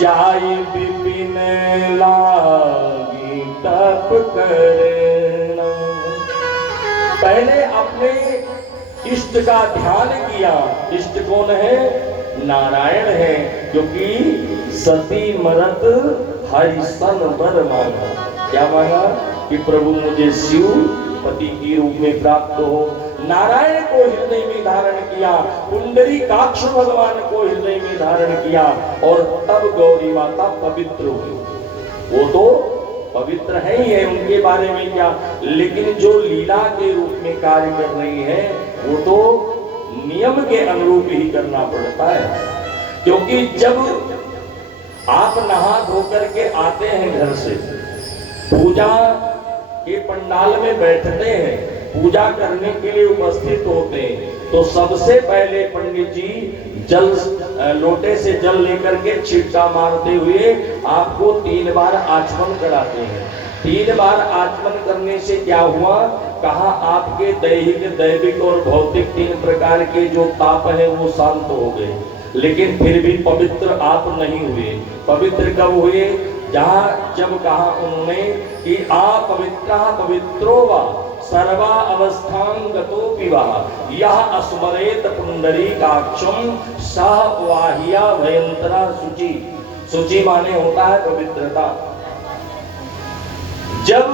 जाय विपिन लाल तप करना। पहले अपने इष्ट का ध्यान किया। इष्ट कौन है? नारायण है, क्योंकि सती मरत हरि सन वर मांगा। क्या मांगा? कि प्रभु मुझे शिव पति की रूप में प्राप्त हो। नारायण को हृदय में धारण किया, पुंडरीकाक्ष भगवान को हृदय में धारण किया, और तब गौरी माता पवित्र हुई। वो तो पवित्र है ही है, उनके बारे में क्या, लेकिन जो लीला के रूप में कार्य कर रही है वो तो नियम के अनुरूप ही करना पड़ता है। क्योंकि जब आप नहा धो करके आते हैं घर से, पूजा के पंडाल में बैठते हैं, पूजा करने के लिए उपस्थित होते हैं, तो सबसे पहले पंडित जी जल लोटे से जल लेकर के छिटका मारते हुए आपको 3 बार आचमन कराते हैं। 3 बार आचमन करने से क्या हुआ? कहा आपके दैहिक, दैविक और भौतिक 3 प्रकार के जो ताप है वो शांत हो गए, लेकिन फिर भी पवित्र आप नहीं हुए। पवित्र कब हुए? जब कहा उन्होंने कि अपवित्र पवित्रो वा सर्वा अवस्थांगतो विवाह यह अस्मरेत पुंडरीकाक्षम सह वाहिया भयंतरा शुचि। शुचि माने होता है पवित्रता। जब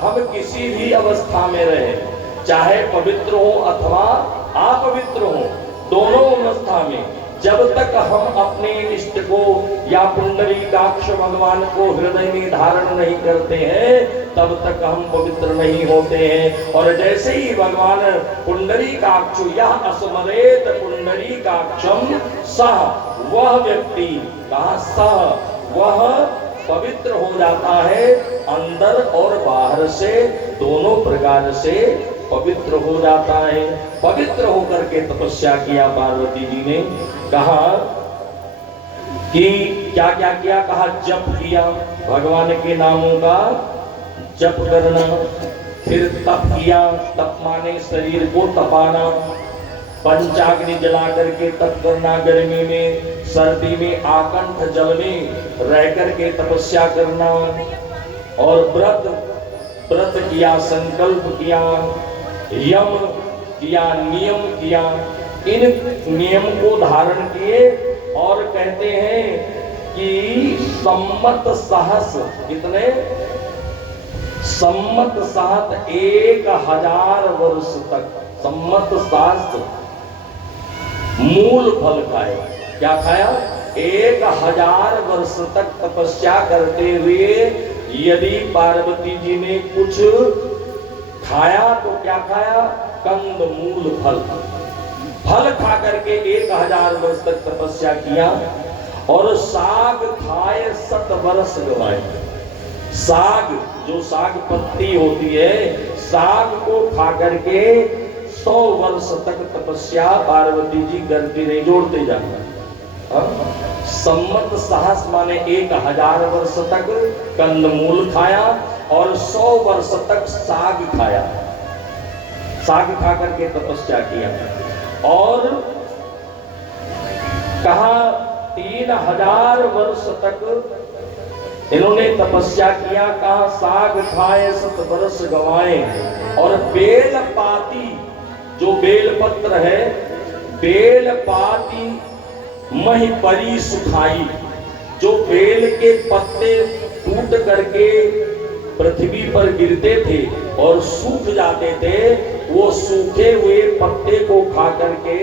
हम किसी भी अवस्था में रहे, चाहे पवित्र हो अथवा अपवित्र हो, दोनों अवस्था में जब तक हम अपने इष्ट को या पुंडरीकाक्ष भगवान को हृदय में धारण नहीं करते हैं, तब तक हम पवित्र नहीं होते हैं। और जैसे ही भगवान पुंडरीकाक्ष यह अस्मरेत पुंडरीकाक्षम सह, वह व्यक्ति कहा सह, वह पवित्र हो जाता है, अंदर और बाहर से दोनों प्रकार से पवित्र हो जाता है। पवित्र होकर के तपस्या किया पार्वती जी ने। कहा कि क्या क्या किया? कहा जप किया, भगवान के नामों का जप करना। फिर तप किया, तप माने शरीर को तपाना, पंचाग्नि जला करके तप करना, गर्मी में, सर्दी में आकंठ जल में रह करके तपस्या करना, और व्रत किया, संकल्प किया, यम किया, नियम किया। इन नियम को धारण किए और कहते हैं कि सम्मत सहस, कितने? सम्मत सहत 1000 वर्ष तक, सम्मत सहस्त्र मूल फल खाए। क्या खाया? 1000 वर्ष तक तपस्या करते हुए यदि पार्वती जी ने कुछ खाया तो क्या खाया? कंद मूल फल। फल खा करके 1000 वर्ष तक तपस्या किया, और साग खाए 7 वर्ष गवाए। साग, जो साग पत्ती होती है, साग को खा करके 100 वर्ष तक तपस्या पार्वती जी करती रही, जोड़ते जाना। सम्मत सहस माने 1000 वर्ष तक कंदमूल खाया और 100 वर्ष तक साग खाया, साग खा करके तपस्या किया। और कहा 3000 वर्ष तक इन्होंने तपस्या किया। कहा साग खाए 7 वर्ष गवाए, और बेल पाती, जो बेल पत्र है, बेल पाती मही परी सुखाई। जो बेल के पत्ते टूट करके पृथ्वी पर गिरते थे और सूख जाते थे, वो सूखे हुए पत्ते को खा करके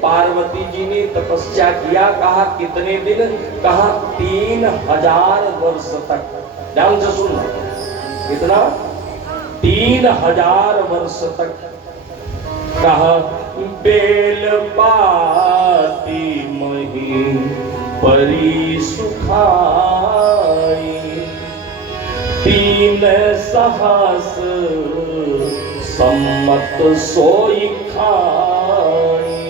पार्वती जी ने तपस्या किया। कहा कितने दिन? कहा 3000 वर्ष तक। ध्यान से सुनना, कितना? 3000 वर्ष तक। कहा बेल पाती मही परी सुखाई, 3 सहस सम्मत सोई खाई।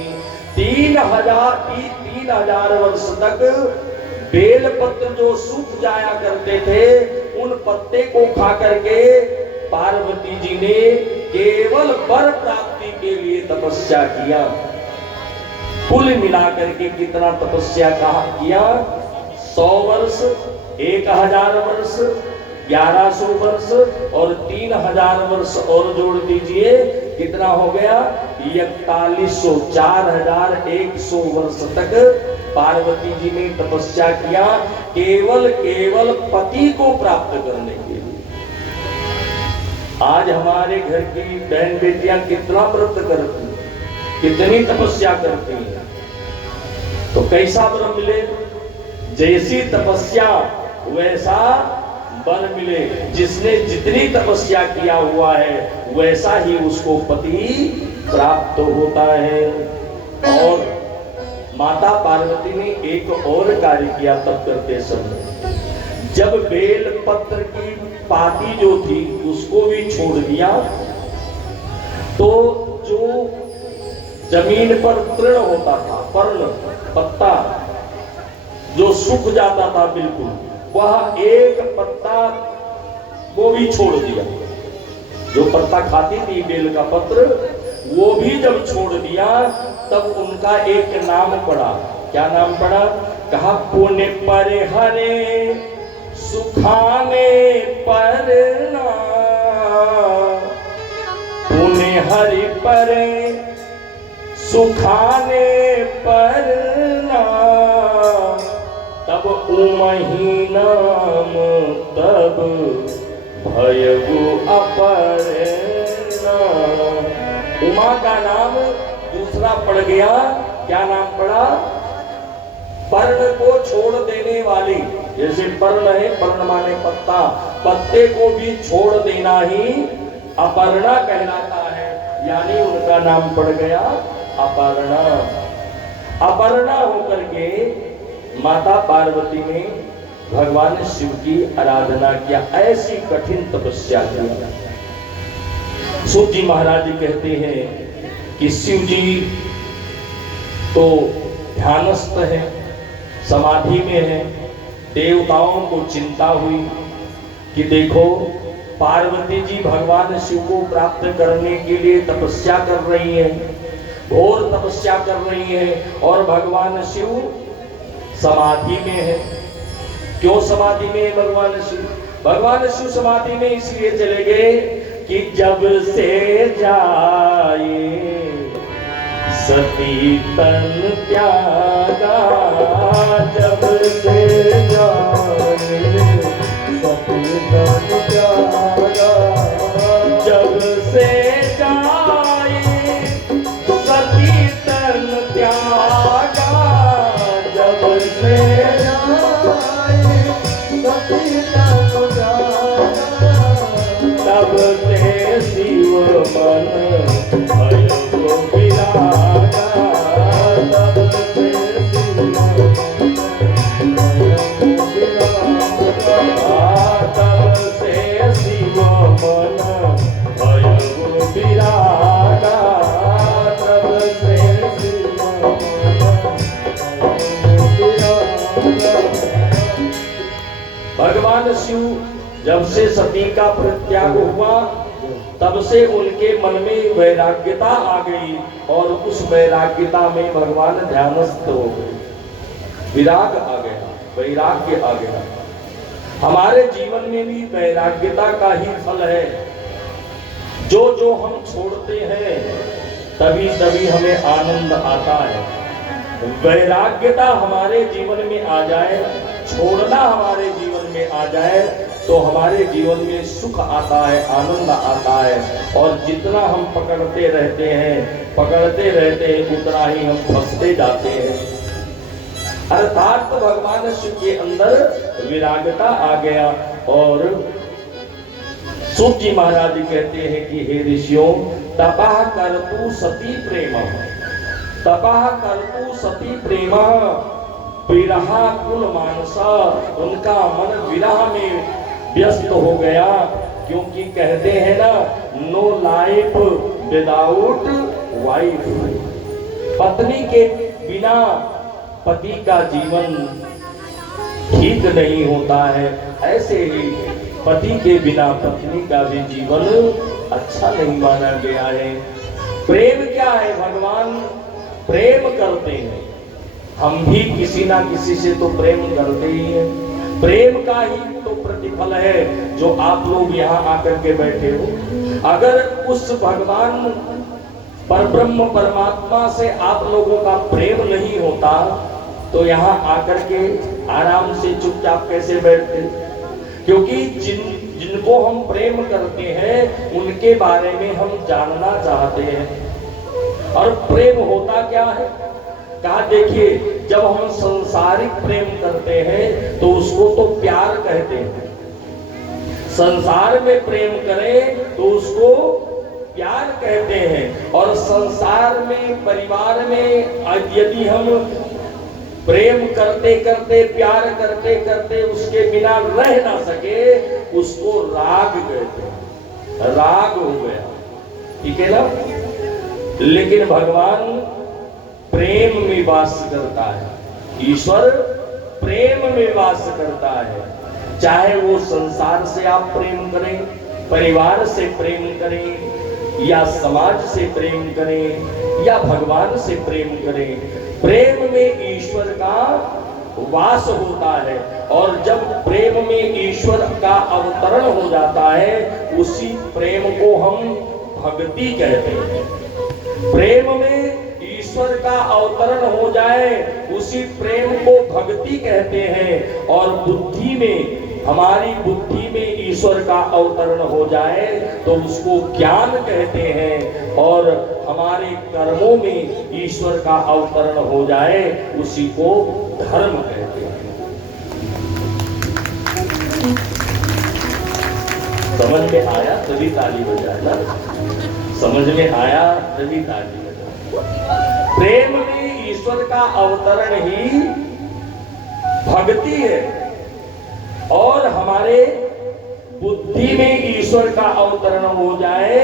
3000 वर्ष तक बेल पत्र जो सूख जाया करते थे, उन पत्ते को खा करके पार्वती जी ने केवल वर प्राप्ति के लिए तपस्या किया। कुल मिलाकर के कितना तपस्या किया? 100 वर्ष, 1000 वर्ष, 1100 वर्ष और 3000 वर्ष और जोड़ दीजिए, कितना हो गया? 4100, 4100 वर्ष तक पार्वती जी ने तपस्या किया, केवल पति को प्राप्त करने के लिए। आज हमारे घर की बहन बेटियां कितना व्रत करती हैं, कितनी तपस्या करती हैं, तो कैसा वर मिले? जैसी तपस्या वैसा वर मिले। जिसने जितनी तपस्या किया हुआ है वैसा ही उसको पति प्राप्त होता है। और माता पार्वती ने एक और कार्य किया तब करते समय, जब बेल पत्र की पाती जो थी उसको भी छोड़ दिया, तो जो जमीन पर तृण होता था, पर्ण पत्ता जो सूख जाता था बिल्कुल, वह एक पत्ता को भी छोड़ दिया। जो पत्ता खाती थी बेल का पत्र, वो भी जब छोड़ दिया, तब उनका एक नाम पड़ा। क्या नाम पड़ा? कहा पुण्य पर हरे सुखाने पर ना, पुण्य हरि पर सुखाने पर ना, तब उमही नाम तब भयगु अपर ना। उमा का नाम दूसरा पड़ गया। क्या नाम पड़ा? पर्ण को छोड़ देने वाली। जैसे पर्ण है, पर्ण माने पत्ता, पत्ते को भी छोड़ देना ही अपर्णा कहलाता है, यानी उनका नाम पड़ गया अपर्णा। अपर्णा होकर के माता पार्वती ने भगवान शिव की आराधना किया, ऐसी कठिन तपस्या किया। सूत जी महाराज जी कहते हैं कि शिव जी तो ध्यानस्थ है, समाधि में है। देवताओं को चिंता हुई कि देखो पार्वती जी भगवान शिव को प्राप्त करने के लिए तपस्या कर रही है, घोर तपस्या कर रही है, और भगवान शिव समाधि में है। क्यों समाधि में है भगवान शिव? भगवान शिव समाधि में इसलिए चले गए कि जब से जाए सती तन त्यागा, जब से जाए सती तन त्यागा, जब से जाए सती तन त्यागा, जब से जाए सती तन त्यागा, तब से शिव मन भयो विरागा, तब से शिव मन विरागा, तब से शिव मन भयो विरागा, तब से शिव मन विरागा। भगवान शिव जब से सती का परित्याग हुआ, तब से उनके मन में वैराग्यता आ गई, और उस वैराग्यता में भगवान ध्यानस्थ हो गए। विराग आ गया, वैराग्य आ गया। हमारे जीवन में भी वैराग्यता का ही फल है। जो जो हम छोड़ते हैं तभी तभी हमें आनंद आता है। वैराग्यता हमारे जीवन में आ जाए, छोड़ना हमारे जीवन में आ जाए, तो हमारे जीवन में सुख आता है, आनंद आता है। और जितना हम पकड़ते रहते हैं उतना ही हम फंसते जाते हैं। अर्थात भगवान शिव के अंदर विरागता आ गया। और सूत जी महाराज कहते हैं कि हे ऋषियों, तपः कर्तु सती प्रेम, तपः कर्तु सती प्रेम विरहा कुल मानसा। उनका मन विरह में व्यस्त हो गया, क्योंकि कहते हैं ना, नो लाइफ विदाउट वाइफ। पत्नी के बिना पति का जीवन ठीक नहीं होता है, ऐसे ही पति के बिना पत्नी का भी जीवन अच्छा नहीं माना गया है। प्रेम क्या है? भगवान प्रेम करते हैं, हम भी किसी ना किसी से तो प्रेम करते ही हैं। प्रेम का ही तो प्रतिफल है जो आप लोग यहाँ आकर के बैठे हो। अगर उस भगवान परब्रह्म परमात्मा से आप लोगों का प्रेम नहीं होता तो यहाँ आकर के आराम से चुपचाप कैसे बैठते? क्योंकि जिनको हम प्रेम करते हैं उनके बारे में हम जानना चाहते हैं। और प्रेम होता क्या है? कहा देखिए, जब हम संसारिक प्रेम करते हैं तो उसको तो प्यार कहते हैं। संसार में प्रेम करें तो उसको प्यार कहते हैं। और संसार में, परिवार में यदि हम प्रेम करते करते, प्यार करते करते उसके बिना रह ना सके, उसको राग कहते हैं। राग हो गया, ठीक है ना? लेकिन भगवान प्रेम में वास करता है। ईश्वर प्रेम में वास करता है। चाहे वो संसार से आप प्रेम करें, परिवार से प्रेम करें, या समाज से प्रेम करें, या भगवान से प्रेम करें, प्रेम में ईश्वर का वास होता है। और जब प्रेम में ईश्वर का अवतरण हो जाता है, उसी प्रेम को हम भक्ति कहते हैं। प्रेम में ईश्वर का अवतरण हो जाए, उसी प्रेम को भक्ति कहते हैं। और बुद्धि में, हमारी बुद्धि में ईश्वर का अवतरण हो जाए तो उसको ज्ञान कहते हैं। और हमारे कर्मों में ईश्वर का अवतरण हो जाए, उसी को धर्म कहते हैं। समझ में आया तभी ताली बजाना, समझ में आया तभी ताली बजाना। प्रेम में ईश्वर का अवतरण ही भक्ति है। और हमारे बुद्धि में ईश्वर का अवतरण हो जाए